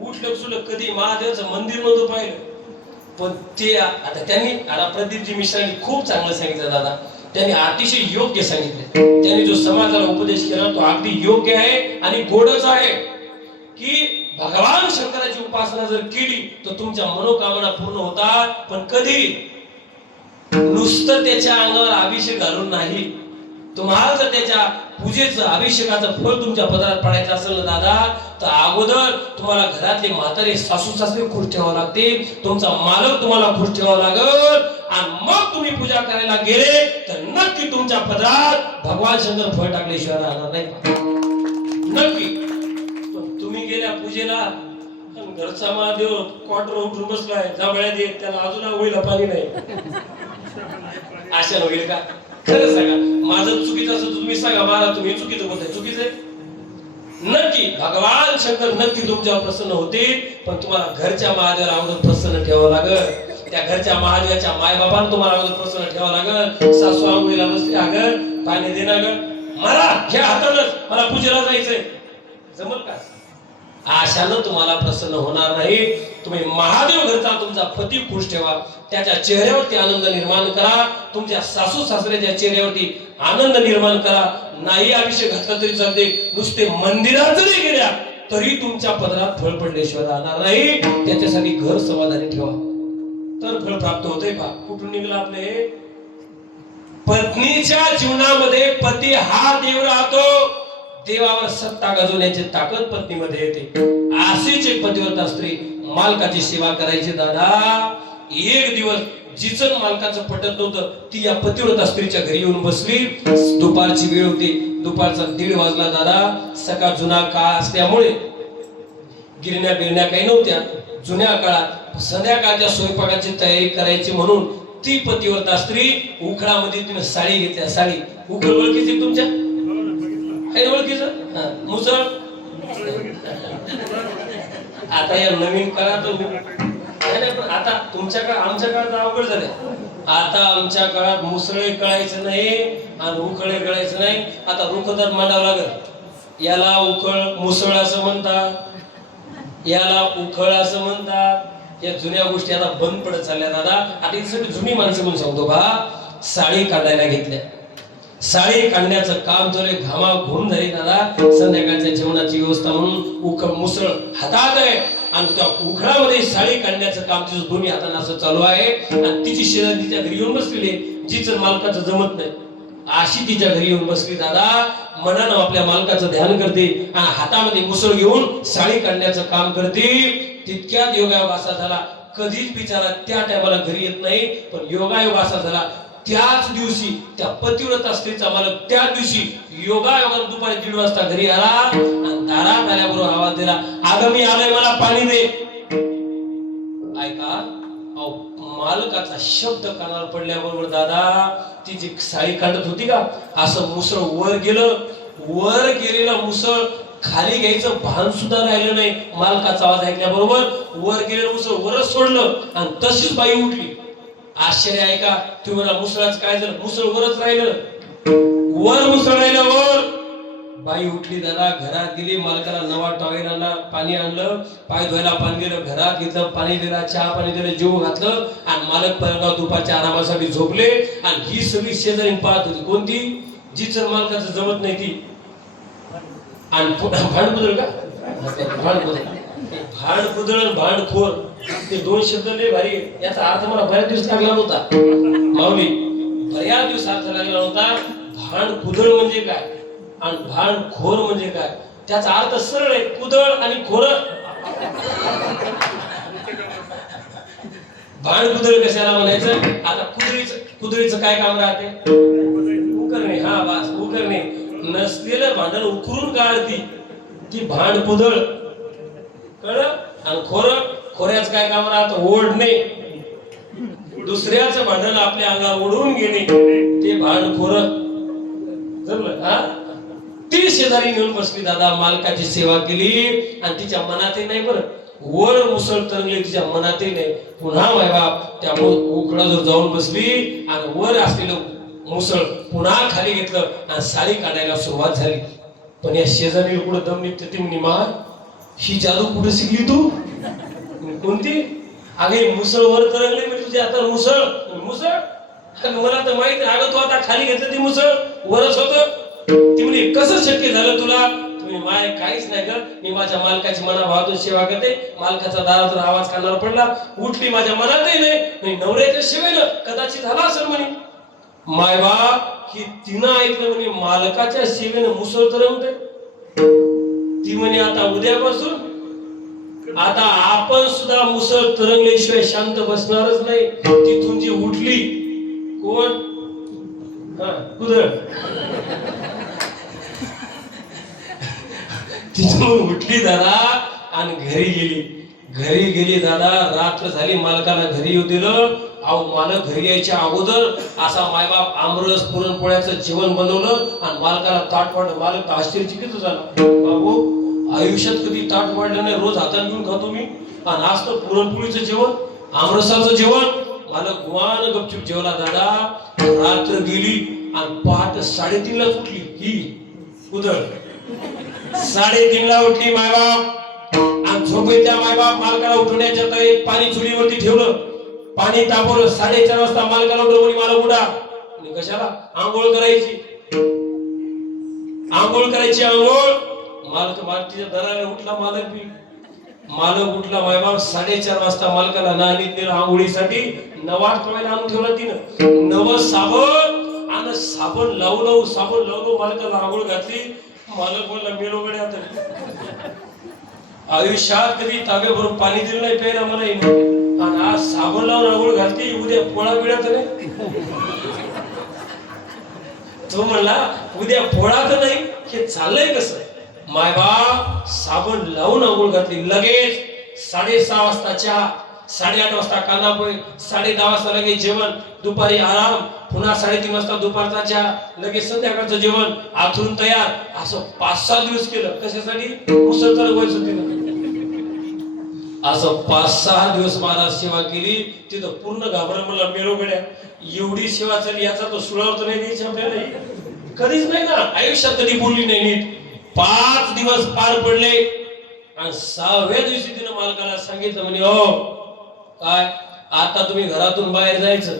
उठलं सुलं कधी महादेवाचं मंदिर नव्हतं पाहिलं. पण ते आता त्यांनी प्रदीपजी मिश्रांनी खूप चांगलं सांगितलं दादा. त्यांनी अतिशय योग्य सांगितले. त्यांनी जो समाजाला उपदेश केला तो अगदी योग्य आहे आणि गोडच आहे. की भगवान शंकराची उपासना जर केली तर तुमच्या मनोकामना पूर्ण होतात. पण कधी? नुसतं त्याच्या अंगावर अभिषेक घालून नाही. तुम्हाला जर त्याच्या पूजेचं अभिषेकाचं फळ तुमच्या पदरात पडायचं असेल ना दादा, तर अगोदर तुम्हाला घरातले म्हातारे सासू सासरे खुश ठेवावं लागते. तुमचा मालक तुम्हाला खुश ठेवावा लागल. आणि मग तुम्ही पूजा करायला गेले तर नक्की तुमच्या पदरात भगवान शंकर फळ टाकल्याशिवाय राहणार नाही. नक्की. तुम्ही गेल्या पूजेला, घरचा महादेव क्वार्टर उठून बसलाय, जांभळ्या देत, त्याला अजून होईला पाणी नाही. अशा होईल का? खरं सांगा. माझं चुकीचं असं तुम्ही सांगा, मला तुम्ही चुकीचं बोलताय. चुकीचं आहे? नक्की भगवान शंकर नक्की तुमच्यावर प्रसन्न होतील. पण तुम्हाला घरच्या महादेवाला अगोदर प्रसन्न ठेवावं लागल. त्या घरच्या महादेवाच्या मायबापाला तुम्हाला अगोदर प्रसन्न ठेवावं लागल. सासू आंघोळीला बसली, अगं पाणी दे ना गं, मला ह्या हातानच मला पूजेला जायचंय. जमल का? आशानं तुम्हाला प्रसन्न होणार नाही. तुम्ही महादेव घरचा तुमचा पती खुश ठेवा. त्याच्या चेहऱ्यावरती आनंद निर्माण करा. तुमच्या सासू सासऱ्याच्या चेहऱ्यावरती आनंद निर्माण करा. नाही अभिषेक घातला तरी चालते. नुसते मंदिरात जरी गेल्या तरी तुमच्या पदरात फळ पडल्याशिवाय राहणार नाही. त्याच्यासाठी घर समाधानी ठेवा, तर फळ प्राप्त होते. पहा कुठून निघलं आपले. पत्नीच्या जीवनामध्ये पती हा देव राहतो. देवावर सत्ता गाजवण्याची ताकद पत्नीमध्ये येते. अशीच एक पतिव्रता स्त्री मालकाची सेवा करायची दादा. एक दिवस जिचं मालकाचं पटत नव्हतं, ती या पतिव्रता स्त्रीच्या घरी येऊन बसली. दुपारची वेळ होती, दुपारचा 1:30 वाजला दादा. सकाळ जुना काळ असल्यामुळे गिरण्या बिरण्या काही नव्हत्या. जुन्या काळात संध्याकाळच्या स्वयंपाकाची तयारी करायची म्हणून ती पतिव्रता स्त्री उखळामध्ये तिने साडी घेतल्या. साडी उखळ ओळखीची तुमच्या ओळखीचं मुसळ. आता या नवीन काळात आता तुमच्या काळ आमच्या काळात अवघड झाले. आता आमच्या काळात मुसळे कळायचं नाही आणि उखळे कळायचं नाही. आता रुखदार मांडावं लागल. याला उखळ मुसळ असं म्हणतात, याला उखळ असं म्हणतात. या जुन्या गोष्टी आता बंद पडत चालल्या दादा. आता ही सगळी जुनी माणसं म्हणून सांगतो बा. साडी काढायला घेतल्या. साडी काढण्याचं काम जर घामा घुम झाली दादा. संध्याकाळच्या जेवणाची व्यवस्था म्हणून मुसळ हातात आहे आणि त्या उखळामध्ये साडी काढण्याचं काम तिचं दोन्ही हाताने असं चालू आहे. आणि तिची शेजारी तिच्या घरी येऊन बसलेली, जिचं मालकाचं जमत नाही. अशी तिच्या घरी येऊन बसली दादा. मनानं आपल्या मालकाचं ध्यान करते आणि हातामध्ये मुसळ घेऊन साडी काढण्याचं काम करते. तितक्यात योगायोग असा झाला, कधीच बिचारा त्या टायमाला घरी येत नाही, पण योगायोग असा झाला त्याच दिवशी त्या पतिव्रता स्त्रीचा मालक त्या दिवशी योगायोगानं दुपारी 1:30 वाजता घरी आला आणि दारात आल्याबरोबर आवाज दिला, अगं मी आलोय, मला पाणी दे. ऐका, मालकाचा शब्द कानावर पडल्याबरोबर दादा ती जी साडी काढत होती का, असं मुसळ वर गेलं. वर गेलेलं मुसळ खाली घ्यायचं भान सुद्धा राहिलं नाही. मालकाचा आवाज ऐकल्याबरोबर वर गेलेलं मुसळ वरच सोडलं आणि तशीच बाई उठली. आश्चर्य आहे का? तुम्ही म्हणा मुसळाच काय झालं? मुसळ वरच राहिलं. वर मुसळ राहिलं वर. बाई उठली दादा, घरात गेली, मालकाला नवा टॉवेल आणला, पाणी आणलं, पाय धुवायला पाणी दिलं, घरात घेतलं, पाणी दिलं, चहा पाणी दिलं, जेवू घातलं आणि मालक परगाव दुपारच्या आरामासाठी झोपले. आणि ही सगळी शेजारी पाहत होती. कोणती? जीच मालकाचं जमत नाही ती. आणि भांडपुदळ का? भांडपुदळ, भांडपुदळ, भांडखोर, ते दोन शब्द लय भारी. याचा अर्थ मला बऱ्याच दिवस लागला नव्हता माऊली, बऱ्याच दिवस अर्थ लागला नव्हता. भांडपुदळ म्हणजे काय आणि भांडखोर म्हणजे काय? त्याचा अर्थ सरळ आहे, कुदळ आणि खोर. भांडकुदळ कशाला म्हणायचं? आता कुदळीचं काय काम राहते? उकरणे. हा बस, उकरणे. नसलेलं भांडण उकरून काढती ती भांडकुदळ, कळलं? आणि खोऱ्याचं काय काम राहतं? ओढणे. दुसऱ्याचं भांडण आपल्या अंगावर ओढून घेणे ते भांडखोर. जमलं? हा, ती शेजारी घेऊन बसली दादा, मालकाची सेवा केली आणि तिच्या मनातही नाही, बरं वर मुसळ तरंगली, तिच्या मनातही नाही. पुन्हा मायबाप त्या उकडाजवळ जाऊन बसली आणि वर असलेलं मुसळ पुन्हा खाली घेतलं आणि साडी काढायला सुरुवात झाली. पण या शेजारी कुठं दम निघते ती म्हणे, मा ही जादू कुठे शिकली तू? कोणती? अगे मुसळ वर तरंगली, मी तुझ्या हातात मुसळ. मला तर माहिती, अगं तू आता खाली घेतलं ती मुसळ वरच होत. ती म्हणे कसं शक्य झालं तुला? तुम्ही माय काहीच नाही ग, मी माझ्या मालकाची मनाभावातून सेवा करते. मालकाचा दारातून आवाज कानावर पडला, उठली, माझ्या मनातही नाही, नवऱ्याच्या सेवेनं कदाचित झाला असेल म्हणे. मायबा ही तिनं ऐकलं म्हणे, मालकाच्या सेवेनं मुसळ तरंगते. ती म्हणे आता उद्यापासून आता आपण सुद्धा मुसळ तरंगल्याशिवाय शांत बसणारच नाही. तिथून जी उठली, कोण? कुदळ. तिथून उठली दादा आणि घरी गेली दादा. रात्र झाली, मालकाला घरी येऊ दिलं. अहो मालक घरी यायच्या अगोदर असा मायबाप आमरस पुरणपोळ्याचं जेवण बनवलं आणि मालकाला ताट वाढलं. मालक आश्चर्यचकित झाला, बाबू आयुष्यात कधी ताट वाढलं नाही, रोज हातात घेऊन खातो मी, आणि आज तर पुरणपोळीचं जेवण, आमरसाचं जेवण. मालक गुमान गपचूप जेवला दादा. रात्र गेली आणि पहाटे 3:30 ला उठली ही कुदळ. 3:30 ला उठली मायबाप आणि झोपेच्या मायबाप मालकाला उठवण्याच्या तयारीत पाणी चुलीवरती ठेवलं, पाणी तापवलं. 4:30 वाजता मालकाला उठवलं, मला उठा. कशाला? आंघोळ करायची. मालकीच्या दराने उठला मालक उठला मायबाप. 4:30 वाजता मालकाला नाणीत नेलं आंघोळीसाठी. नवा टॉवेल आणून ठेवला तिनं, नवं साबण आणि साबण लावू मालकाला आंघोळ घातली. मालक बोलला, मेलो गड्या, आयुष्यात कधी ताब्या भरून पाणी दिलं नाही प्यायला मला, आणि आज साबण लावून आंघोळ घालते, उद्या पोळा बिळात नाही. तो म्हणला उद्या पोळा तर नाही, हे चाललंय कसं? मायबाप साबण लावून आंघोळ घातली. लगेच 6:30 वाजता चहा, 8:30 वाजता कांदापोहे, 10:30 वाजता लगेच जेवण, दुपारी आराम, पुन्हा 3:30 वाजता दुपारचा चहा, लगेच संध्याकाळचं जेवण, आथरून तयार. असं 5-6 दिवस केलं. कशासाठी? मुसळ तरंगवायचं तिथं. असं 5-6 दिवस महाराज सेवा केली. तिथं पूर्ण घाबरलं, मला मेलो गड्या, एवढी सेवा झाली, याचा तो सुळावर तर नाही द्यायची आपल्याला, कधीच नाही ना, आयुष्यात कधी बोलली नाही नीट. 5 दिवस पार पडले आणि 6व्या दिवशी तिनं मालकाला सांगितलं, म्हणे हो काय, आता तुम्ही घरातून बाहेर जायचं.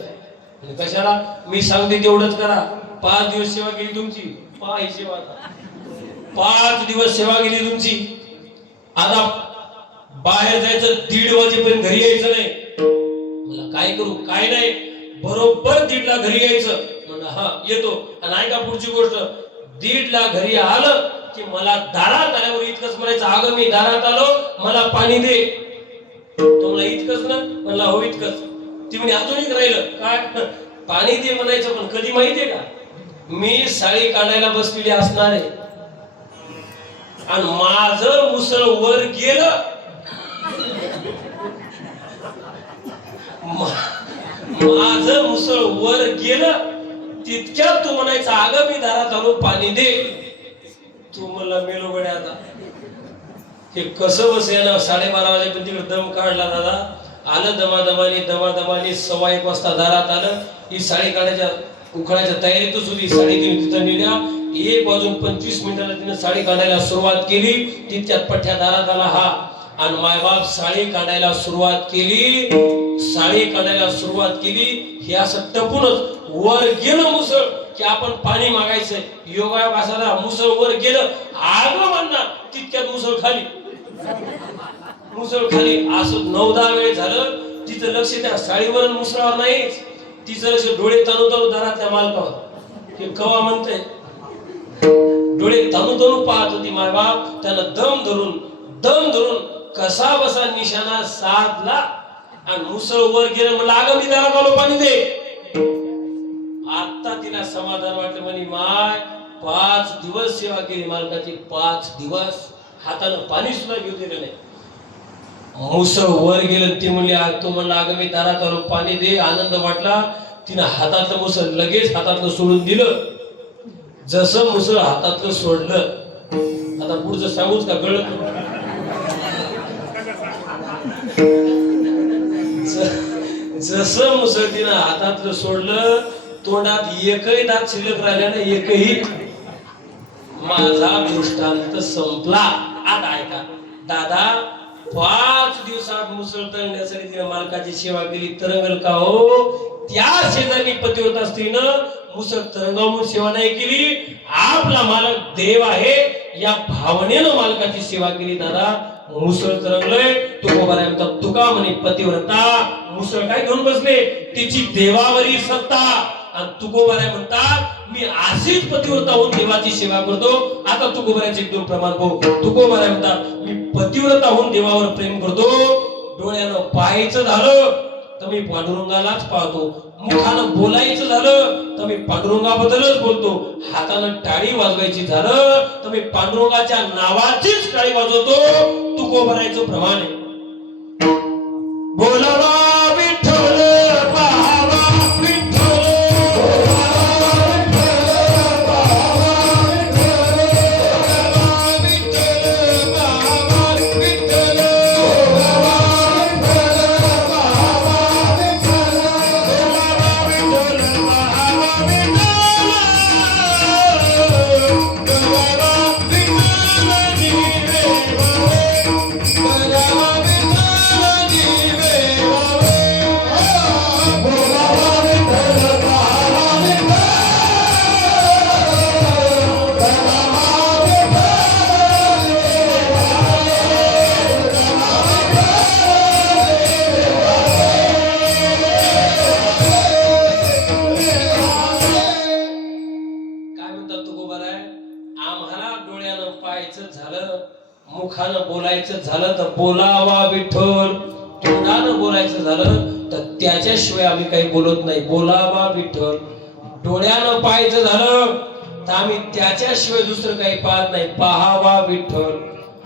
कशाला? मी सांगते तेवढंच करा. 5 दिवस सेवा केली तुमची, 5 दिवस सेवा केली तुमची, आता बाहेर जायचं, 1:30 वाजेपर्यंत घरी यायचं नाही. मला काय करू? काय नाही, बरोबर 1:30 ला घरी यायचं. म्हणलं म्हणला हा येतो. आणि ऐका पुढची गोष्ट, 1:30ला घरी आलं की मला दारात आल्यावर इतकंच म्हणायचं, अगं मी दारात आलो मला पाणी दे. तो म्हणला इतकंच ना, म्हणला हो इतकंच. ती म्हणे अजून एक राहिलं काय, पाणी दे म्हणायचं. पण कधी माहितीये का, मी साळी काढायला बसलेली असणार आहे आणि माझं मुसळ वर गेलं, माझं मुसळ वर गेलं, तितक्यात तू म्हणायचं अगं मी दारात आलो पाणी दे. तू मला मेलो गड्या आता. हे कसं बसेल ना, 12:30 वाजेपर्यंत तिकडे दम काढला दादा. आलं दमादमाने 1:15 वाजता दारात आलं. ही साडी काढायच्या उखळायच्या तयारीतच होती. साडेतीन तिथं नेल्या. 1:25 तिने साडी काढायला सुरुवात केली. तितक्यात पठ्ठ्या दारात आला हा. आणि मायबाप साडी काढायला सुरुवात केली. साडी काढायला सुरुवात केली. हे असं टपूनच वर गेलं मुसळ की आपण पाणी मागायचंय. योगायोग असा मुसळ वर गेलं, आग म्हणणार, तितक्यात मुसळ खाली. मुसळ खाली. असं 9-10 वेळ झालं. तिचं लक्ष त्या साडीवर मुसळावर नाहीच. तिचं लक्ष डोळे ताणू ताणू दारातल्या मालकावर. हे कवा म्हणतंय, डोळे ताणू ताणू पाहत होती मायबाप. त्यानं दम धरून कसा बसा निशाणा साधला आणि मुसळ वर गेलं. म्हणलं अगं मी दारात आलो पाणी दे. आता तिला समाधान वाटलं. म्हणे माय 5 दिवस सेवा केली मालकाची. 5 दिवस हातानं पाणी सुद्धा घेऊ दिलं नाही. मुसळ वर गेलं. ती म्हणली तो म्हणला अगं मी दारात आलो पाणी दे. आनंद वाटला. तिनं हातातलं मुसळ लगेच हातातलं सोडून दिलं. जसं मुसळ हातातलं सोडलं, आता पुढचं सांगूच का कळलं. जसं मुसळ तिनं हातातलं सोडलं, तोंडात एकही दात शिल्लक राहिला ना, एकही. माझा दृष्टांत संपला. आता ऐका दादा, 5 दिवसात मुसळ तळण्यासाठी तिने मालकाची सेवा केली. तरंगल का हो, त्या शेजारी पतिव्रता स्त्रीनं मुसळ तरंगावून सेवा नाही केली. आपला मालक देव आहे या भावनेनं मालकाची सेवा केली. दादा मुसळ तरंगलंय. तुकोबाराय म्हणतात, तुका म्हणे पतिव्रता मुसळ काय घेऊन बसले, तिची देवावरील सत्ता. आणि तुकोबाराय म्हणतात मी अशीच पतिव्रता होऊन देवाची सेवा करतो. आता तुकोबारायचे 1-2 प्रमाण पाहू. तुकोबाराय म्हणतात मी पतिव्रता होऊन देवावर प्रेम करतो. डोळ्यानं पाहायचं झालं तर मी पांडुरंगालाच पाहतो. मुखानं बोलायचं झालं तर मी पांडुरंगाबद्दलच बोलतो. हातानं टाळी वाजवायची झालं तर मी पांडुरंगाच्या नावाचीच टाळी वाजवतो. तुकोबारायचं प्रमाण आहे. बोलावा विठ्ठल पाहावा विठ्ठल, मुखानं बोलायचं झालं तर बोलावा विठ्ठल, तोंडानं बोलायचं झालं तर त्याच्याशिवाय आम्ही काही बोलत नाही. बोलावा विठ्ठल. डोळ्यानं पाहायचं झालं तर आम्ही त्याच्याशिवाय दुसरं काही पाहत नाही. पाहावा विठ्ठल.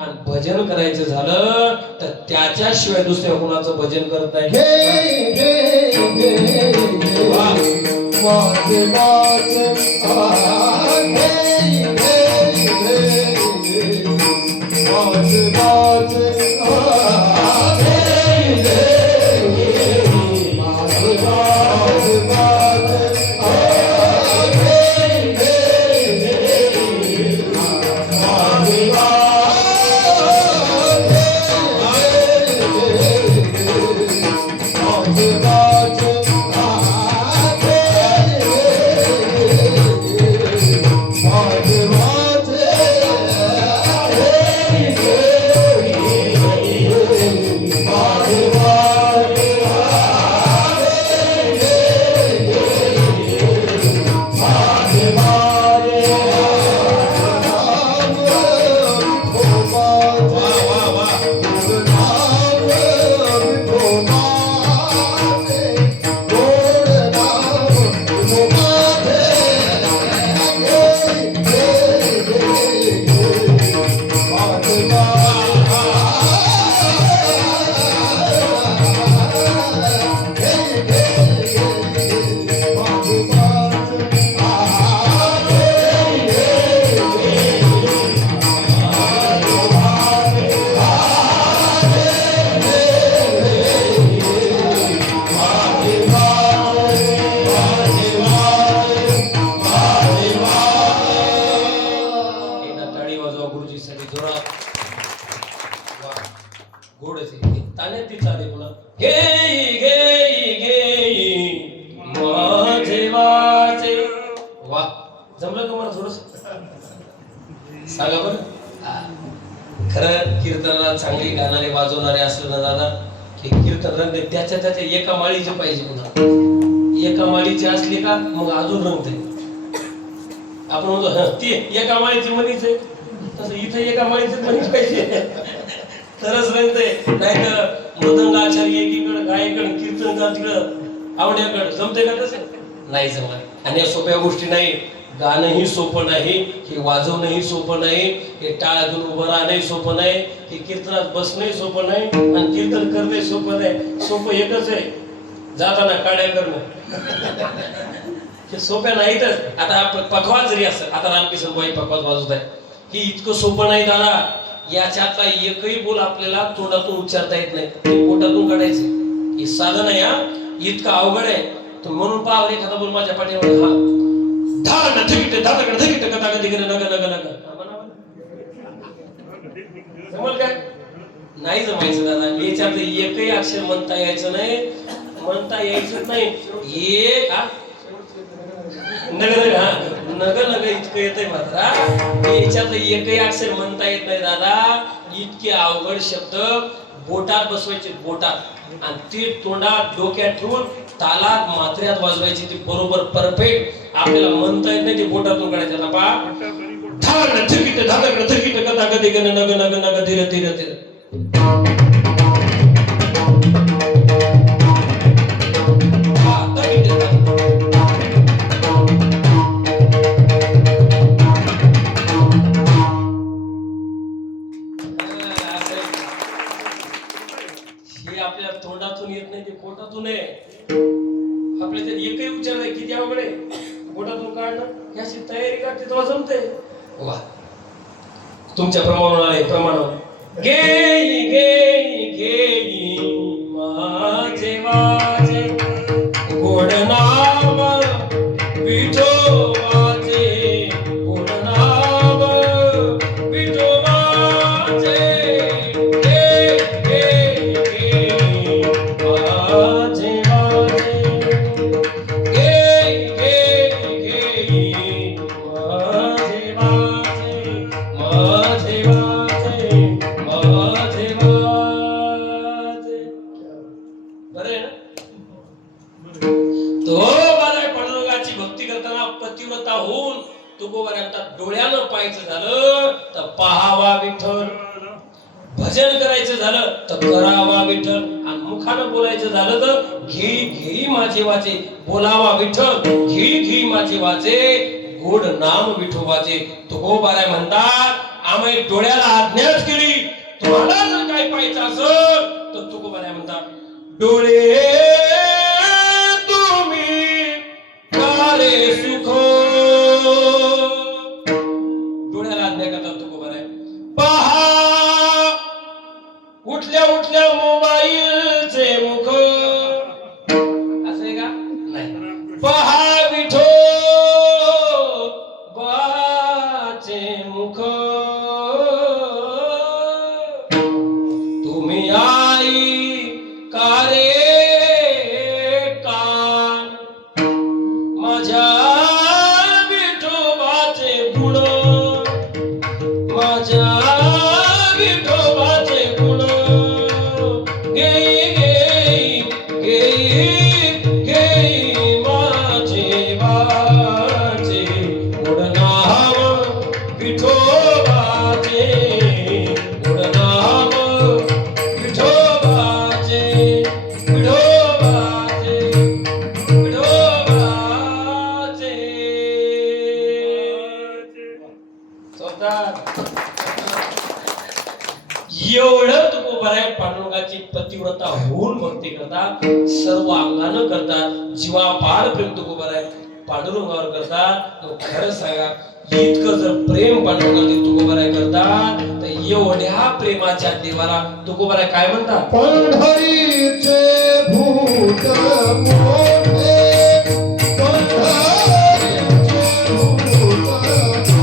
आणि भजन करायचं झालं तर त्याच्याशिवाय दुसऱ्या कोणाचं भजन करत नाही. Yeah. गोडच आहे ताण्यात ती चाले पुन्हा घेई घेई घेई माझे वाचे वा जमलं का मला थोडस सांगा बरं खरं कीर्तनाला चांगली गाणारे वाजवणारे असलं ना दादा की कीर्तन रंग त्याच्या एका माळीचे पाहिजे पुन्हा एका माळीचे असले का मग अजून रंगते आपण म्हणतो ती एका माळीची मनीच आहे तसं इथं एका माळीचे मनीच पाहिजे तरच रंगते नाही तर मृदंगाचार्य एकीकडं गायकडं कीर्तनकार तिकडं आवड्याकडं जमते का तसं नाही जमत आणि या सोप्या गोष्टी नाही गाणंही सोपं नाही हे वाजवणंही सोपं नाही हे टाळ्यातून उभं राहणंही सोपं नाही हे कीर्तनात बसणंही सोपं नाही आणि कीर्तन करणंही सोपं नाही सोपं एकच आहे जाताना काड्या करणं हे सोप्या नाहीतच आता पखवाज जरी असत आता रामकिशन बाई पखवाज वाजवत आहे ही इतकं सोपं नाही दादा याच्यातला एकही बोल आपल्याला तोंडातून उच्चारता येत नाही ते पोटातून काढायचं हे साधन आहे हा इतकं अवघड आहे तर म्हणून पाहा एखादा बोल माझ्या पाठीवर हा धाड धकिट धाडकड धकिट कथा कधी करे नग नग नग जमल काय नाही जमायचं दादा याच्यातलं एकही अक्षर म्हणता यायचं नाही एक हा नग नग हा नग नग इतकं येतंय मात्र याच्यातलं एकही अक्षर म्हणता येत नाही दादा इतके अवघड शब्द बोटात बसवायचे बोटात आणि ते तोंडात डोक्यात ठेवून तालात मात्र्यात वाजवायची ती बरोबर परफेक्ट आपल्याला म्हणता येत नाही ते बोटातून काढायचं आता धाड धकिट धाडकड धकिट कथा कधी गण नग नग नग धीर धीर धीर आपल्या तोंडातून येत नाही ते पोटातून आहे आपल्या त्यात एकही उच्चार नाही किती अवघड आहे पोटातून काढणं याची तयारी करते तेव्हा जमते वा तुमच्या प्रमाणावर घेई घेई घेई माझे वाचे गोड नाम विठोबाचे गोड नाम विठोबाचे पतिव्रता होऊन तुकोबाऱ्यांना डोळ्यानं पाहायचं झालं तर पाहावा विठ्ठल भजन करायचं झालं तर करावा विठ्ठल आणि मुखानं बोलायचं झालं तर घे घे माझे वाचे बोलावा विठ्ठल घे घे माझे वाचे गोड नाम विठोबाचे तुकोबाऱ्या म्हणतात आम्ही डोळ्याला आज्ञाच केली तुम्हाला जर काय पाहायचं असेल तर तुकोबाऱ्या म्हणतात डोळे सुख डोळ्याला आज्ञा करतात तुकोबाऱ्या पहा उठल्या उठल्या मोबाईलचे मुख असं आहे का नाही पहा विठो बाचे मुख तुम्ही आई कारे माझ्या विठोबाचे गुण माझ्या विठोबाचे गुण घेई घेई घेई घेई माझे वाचे गुण नाम विठोबाचे गुण नाम विठोबाचे विठोबाचे एवढं तुकोबाऱ्या पांडुरंगाची पतिव्रता होऊन भक्ती करतात सर्व अंगानं करतात जीवापाड प्रेम तुकोबाऱ्या पांडुरंगावर करतात मग खरं सांगा इतकं जर प्रेम पांडुरंगाने तुकोबाऱ्या करतात तर एवढ्या प्रेमाच्या देवाला तुकोबाऱ्या काय म्हणतात पंढरीचे भूत मोठे पंढरीचे भूत मोठे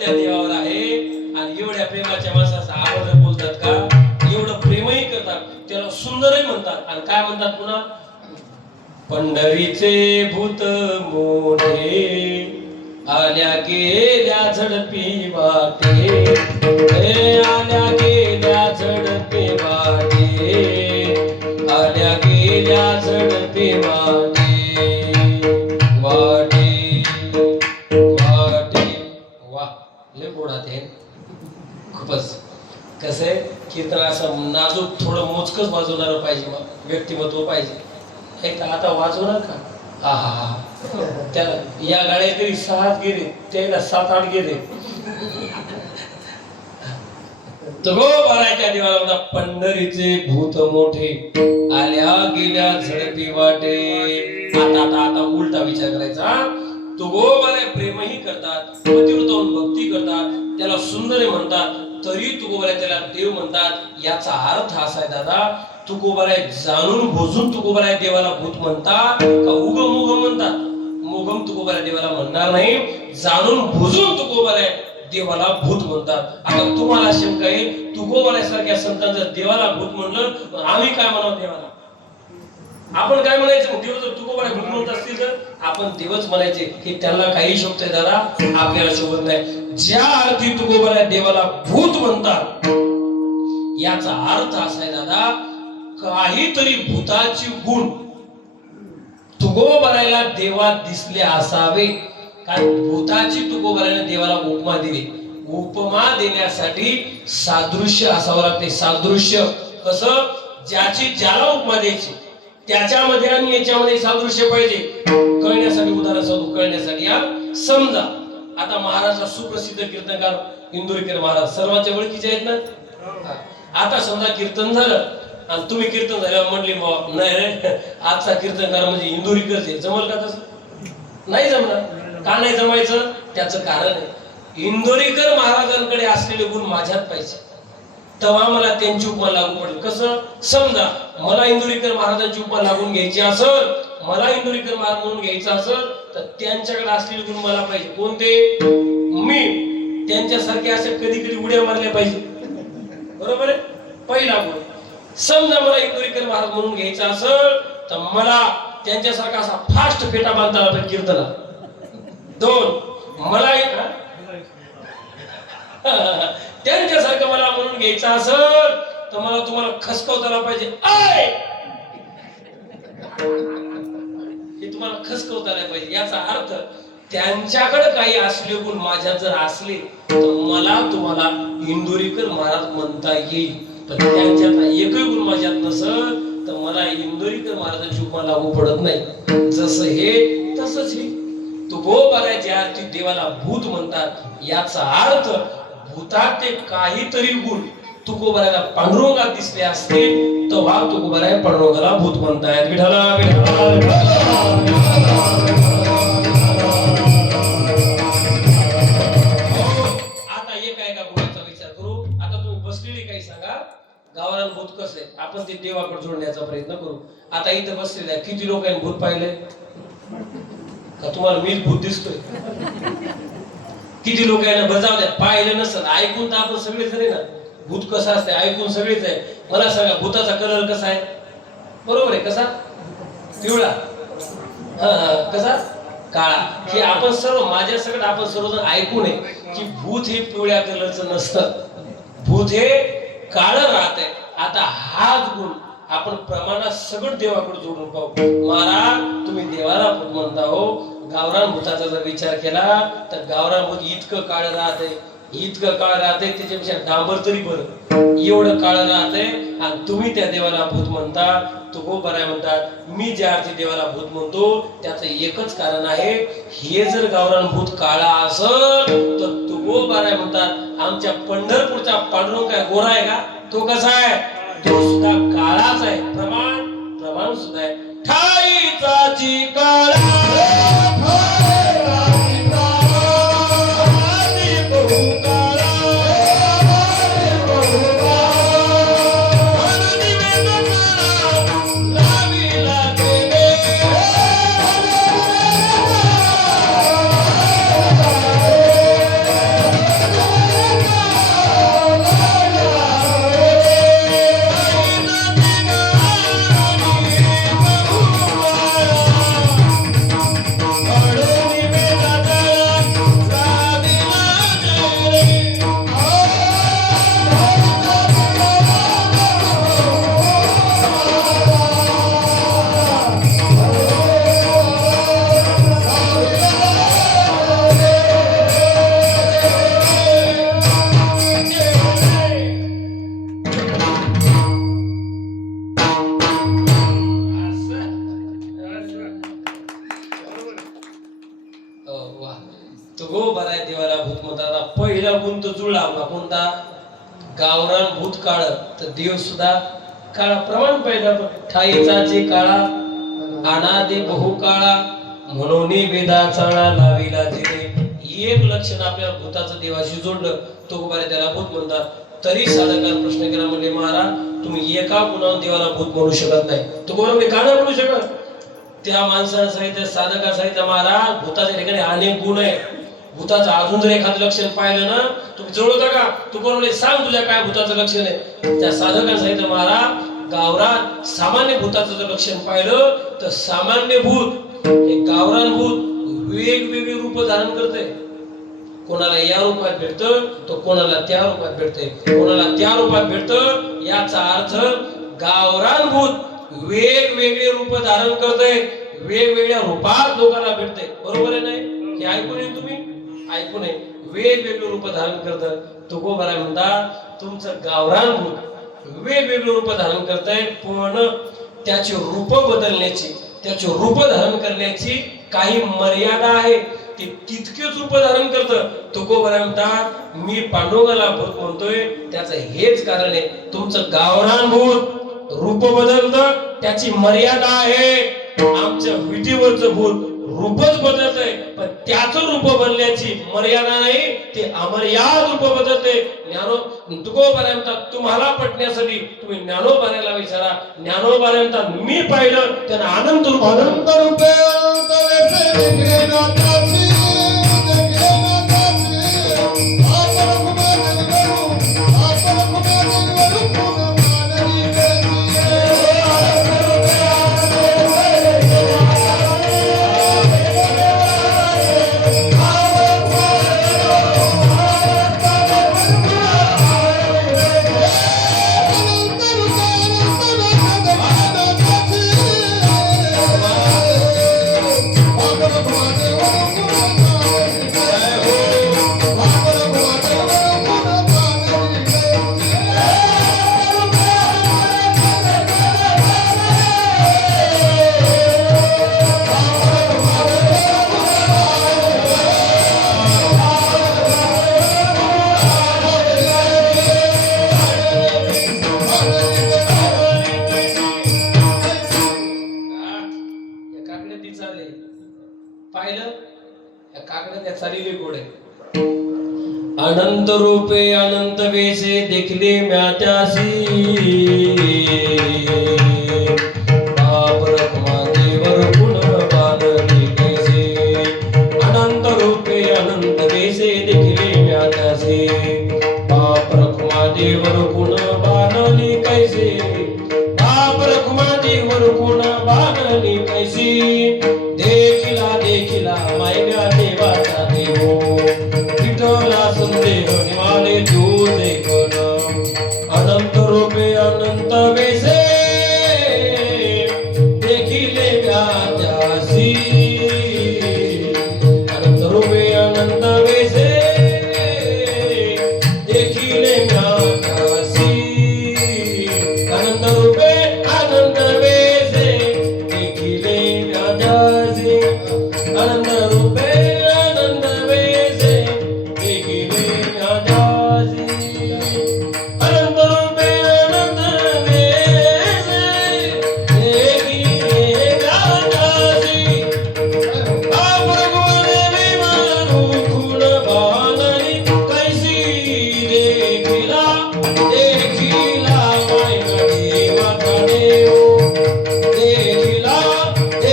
त्या देवावर आहे. आणि एवढ्या प्रेमाच्या माणसाचा आवाज बोलतात का, एवढं प्रेमही करतात, त्याला सुंदरही म्हणतात. आणि काय म्हणतात पुन्हा, पंढरीचे भूत मोठे आल्या गेल्या झडपी वाटे, आल्या गेल्या झडपी वाटे, आल्या गेल्या झडपी वाटे, वाटे वाटे. वा लय गोडात आहे खूपच. कसं आहे कीर्तन असं नाजूक थोडं मोजकच वाजवणार पाहिजे, मग व्यक्तिमत्व पाहिजे. एक आता वाजवणार का, हा हा हा, त्याला या गाड्या तरी 6 गेले, त्याला 7-8 गेले. तो गो बाराच्या देवाला म्हणा, पंढरीचे भूत मोठे आल्या गेल्या झडपी वाटे. आता आता आता उलटा विचार करायचा. तो गो बारा प्रेमही करतात, पतिव्रतावरून भक्ती करतात, त्याला सुंदर म्हणतात, तरी तुकोबारा त्याला देव म्हणतात. याचा अर्थ असा आहे दादा, तुकोबारा जाणून बुजून तुकोबारा देवाला भूत म्हणतात का उगम उगम म्हणतात? मुगम तुकोबारा देवाला म्हणणार नाही, जाणून बुजून तुकोबारा देवाला भूत म्हणतात. आता तुम्हाला शंका आहे, तुकोबारा सारख्या संतांचं देवाला भूत म्हणलं, आम्ही काय म्हणावं देवाला? आपण काय म्हणायचं? देव जर तुकोबारा भूत म्हणत असतील तर आपण देवच म्हणायचे. की त्यांना काही शोभतंय दादा, आपल्याला शोभत नाही. ज्या अर्थी तुकोबारा देवाला भूत म्हणतात, याचा अर्थ असा आहे दादा, काहीतरी भूताची गुण तुकोबाराला देवात दिसले असावे. कारण भूताची तुकोबाराने देवाला उपमा दिली. उपमा देण्यासाठी सादृश्य असावं लागते. सादृश्य कसं, ज्याची ज्याला उपमा द्यायची त्याच्यामध्ये आणि याच्यामध्ये सादृश्य पाहिजे. कळण्यासाठी उदाहरण सांगू, कळण्यासाठी. या समजा आता महाराष्ट्रात सुप्रसिद्ध कीर्तनकार इंदुरीकर महाराज सर्वांच्या ओळखीचे आहेत ना. आता समजा कीर्तन झालं आणि तुम्ही कीर्तन झाल्यावर म्हणले नाही रे, आजचा कीर्तनकार म्हणजे इंदुरीकरच आहे, जमल का? तसं नाही जमणार. का नाही जमायचं? त्याचं कारण आहे, इंदुरीकर महाराजांकडे असलेले गुण माझ्यात पाहिजे, तेव्हा मला त्यांची उपमा लागू पडेल. कसं? समजा मला इंदुरीकर महाराजांची उपमा लागून घ्यायची असेल, मला इंदुरीकर महाराज म्हणून घ्यायचं असेल, तर त्यांच्याकडे असलेले गुण मला पाहिजे. कोणते? मी त्यांच्यासारखे असे कधी कधी उड्या मारल्या पाहिजे. बरोबर आहे? पहिला गुण. समजा मला इंदुरीकर महाराज म्हणून घ्यायचं असेल, तर मला त्यांच्यासारखा असा फास्ट फेटा बांधता आला पाहिजे कीर्तना. 2, मला त्यांच्यासारखं मला म्हणून घ्यायचं असेल तर मला तुम्हाला खसकवताना पाहिजे. हे तुम्हाला खसकवताना पाहिजे. याचा अर्थ त्यांच्याकडे काही असले गुण माझ्यात जर असले तर मला तुम्हाला इंदुरीकर महाराज म्हणता येईल. पण त्यांच्यात एकही गुण माझ्यात नसेल तर मला इंदुरीकर महाराजांची उपमा लागू पडत नाही. जसं हे तसंच हे. तुकोबाराच्या अर्थी देवाला भूत म्हणतात. याचा अर्थ भूतात ते काहीतरी गुण तुकोबाराला पांडुरंगात दिसले असतील तेव्हा तुकोबारा पांडुरंगाला भूत म्हणतायत. विठ्ठला विठ्ठला. आता एका गुणाचा विचार करू. आता तुम्ही बसलेली काही सांगा, गावाला भूत कसं आहे, आपण ते देवाकडे जोडण्याचा प्रयत्न करू. आता इथं बसलेले आहे, किती लोकांनी भूत पाहिले? का तुम्हाला मीच भूत दिसतोय? किती लोकांना बजावल्या पाहिलं नसेल, ऐकून तर आपण सगळेच आहे ना. भूत कसं असते ऐकून सगळेच आहे. मला सांगा भूताचा कलर कसा आहे? बरोबर आहे. कसा? पिवळा. कसा? काळा. हे आपण सर्व, माझ्या सगळं आपण सर्वजण ऐकून आहे की भूत हे पिवळ्या कलरचं नसतं, भूत हे काळं राहत आहे. आता हाच गुण आपण प्रमाणात सगळं देवाकडे जोडून पाहू. महाराज तुम्ही देवाला भूत म्हणता हो. गावरान भूताचा जर विचार केला तर गावरान भूत इतकं काळ राहते, इतकं काळ राहते, त्याच्यापेक्षा डांबर तरी बरं एवढं काळ राहते. आणि तुम्ही त्या देवाला भूत म्हणता, तुकोबारा म्हणतात. मी ज्या अर्थी देवाला भूत म्हणतो त्याचं एकच कारण आहे, हे जर गावरान भूत काळा असेल तर तुकोबारा म्हणतात आमच्या पंढरपूरचा पांडुरंग काय गोरा आहे का? तो कसा आहे? तो सुद्धा काळाच आहे. प्रमाण सुद्धा आहे. ठाईचा काळा गो बराय देवाला भूत म्हणतात. पहिला गुण तो जुळला आपला कोणता? गावरान भूत काळ. तर देव सुद्धा काळा प्रमाण पैदा ठाईचा जे काळा अनादे बहु काळा म्हणून वेदा चाळा लाविला जिने. एक लक्षण आपल्या भूताचं देवाशी जोडलं तो बरे त्याला भूत म्हणतात. तरी साधकांना प्रश्न केला म्हणजे महाराज तुम्ही एका गुणावर देवाला भूत म्हणू शकत नाही. तो कोण म्हणजे का नाही म्हणू शकत? त्या माणसासहित साधकासहित महाराज भूताच्या ठिकाणी अनेक गुण आहे. भूताचं अजून जर एखादं लक्षण पाहिलं ना तुम्ही जोडता का? तू कोण म्हणजे सांग तुझ्या काय भूताचं लक्षण आहे. त्या साधकासहित महाराज गावरान सामान्य भूताचं जर लक्षण पाहिलं तर सामान्य भूत हे गावरान भूत वेगवेगळी रूप धारण करते. कोणाला या रूपात भेटतं तो कोणाला त्या रूपात भेटते. कोणाला त्या रूपात भेटतं याचा अर्थ गावरान भूत वेगवेगळे रूप धारण करते. वेगवेगळ्या रूपात लोकांना भेटते. बरोबर आहे नाही? हे ऐकून आहे तुम्ही ऐकून आहे. वेगवेगळे रूप धारण करतं. तुकोबाराय म्हणतात तुमचं गावरान भूत वेगवेगळे रूप धारण करतंय पण त्याचे रूप बदलण्याची त्याचे रूप धारण करण्याची काही मर्यादा आहे. ते तितकेच रूप धारण करतं. तुकोबाराय म्हणतात मी पांडुरंगाला भूत म्हणतोय त्याचं हेच कारण आहे. तुमचं गावरान भूत रूप बदलतं त्याची मर्यादा आहे. आमच्या विटीवरचं भूत रूपच बदलतंय पण त्याचं रूप बदलण्याची मर्यादा नाही. ते अमर्याद रूप बदलते. तुकोबाराय म्हणतात तुम्हाला पटण्यासाठी तुम्ही ज्ञानोबारायला विचारा. ज्ञानोबाराय म्हणतात मी पाहिलं त्यांना अनंत रूप अनंत रूपे अनंत वेसे देखले ना त्याची देखले ना त्याची आपण कुमार देवरू आपण कुमार देवरू पुन मानली अनंत रूपे अनंत वेशे देखले म्या त्यासी बाप रखमा देवर गुण बानली कैसे. अनंत रूपे अनंत वेशे देखले म्या त्यासी बाप रखमा देवर गुण बानली कैसे. बाप रखमा देवर गुण बानली कैसी. देखिला देखिला मायव्या देवाचा देव विठ्ठला संदेह निवाले तुझे कोण. अनंत रूपे अनंत वेसे देखिले म्या त्यासी. अनंत रूपे अनंत वेसे देखिले म्या त्यासी. अनंत रूपे अनंत वेसे देखिले म्या त्यासी. अनंत रूपे अनंत वेसे देखिले म्या त्यासी. अनंत रूपे अनंत वेसे देखिले म्या त्यासी. बाप रखमा देवर गुण बानली कैसी. देखिला देखिला मायना देवाचा देव. देखिला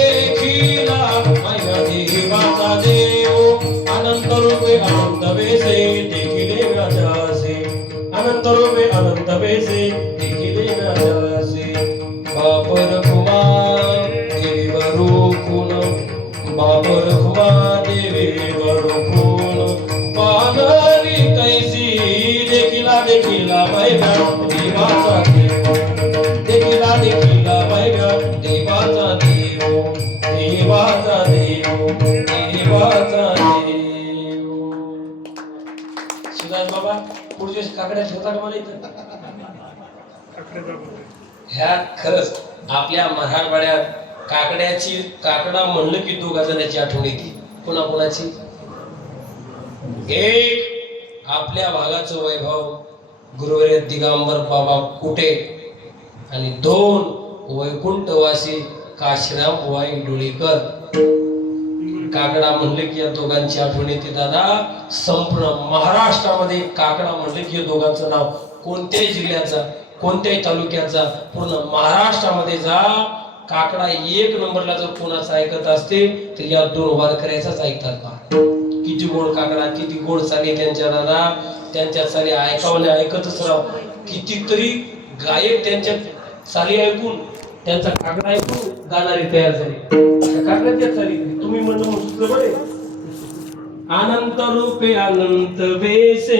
देखिला मायना देवाचा देव. अनंत रूपे अनंत वेसे देखिले म्या त्यासी. अनंत रूपे अनंत वेसे देखिले म्या त्यासी. बाप रखमा देवर गुण बाप रखमा देवर गुण बानली कैसी. देखिला देखिला मायना देवाचा देव. देखिला देखिला मायना देवाचा देव. देवाचा देव देवाचा देव. सुधार बाबा पुढच्या काकड्या ठेवता का मला इथं? ह्या खरंच आपल्या मराठवाड्यात काकडा म्हणलं की दोघा जणांची आठवण येते. कोणाकोणाची? एक आपल्या भागाचं वैभव गुरुवर्य दिगंबर बाबा कुटे आणि दोन वैकुंठवासी काशीराम बुवाई डोळीकर. काकडा म्हणले की या दोघांची आठवण येते दादा. संपूर्ण महाराष्ट्रामध्ये काकडा म्हणले की या दोघांचं नाव कोणत्याही जिल्ह्याचा कोणत्याही तालुक्याचा पूर्ण महाराष्ट्रामध्ये जा, काकडा एक नंबरला जर कोणाचं ऐकत असतील तर या दोन वारकऱ्याचाच ऐकतात का. किती गोड काकडा, किती गोड चाली त्यांच्या दादा. त्यांच्या चाली ऐकावले ऐकतच राव. कितीतरी गायक त्यांच्या चाली ऐकून त्यांचा काकडा ऐकून गाणारे तयार झाले. काकड्याच्या चाली तुम्ही म्हणणं सुचलं बरे. अनंत रूपे अनंत वेसे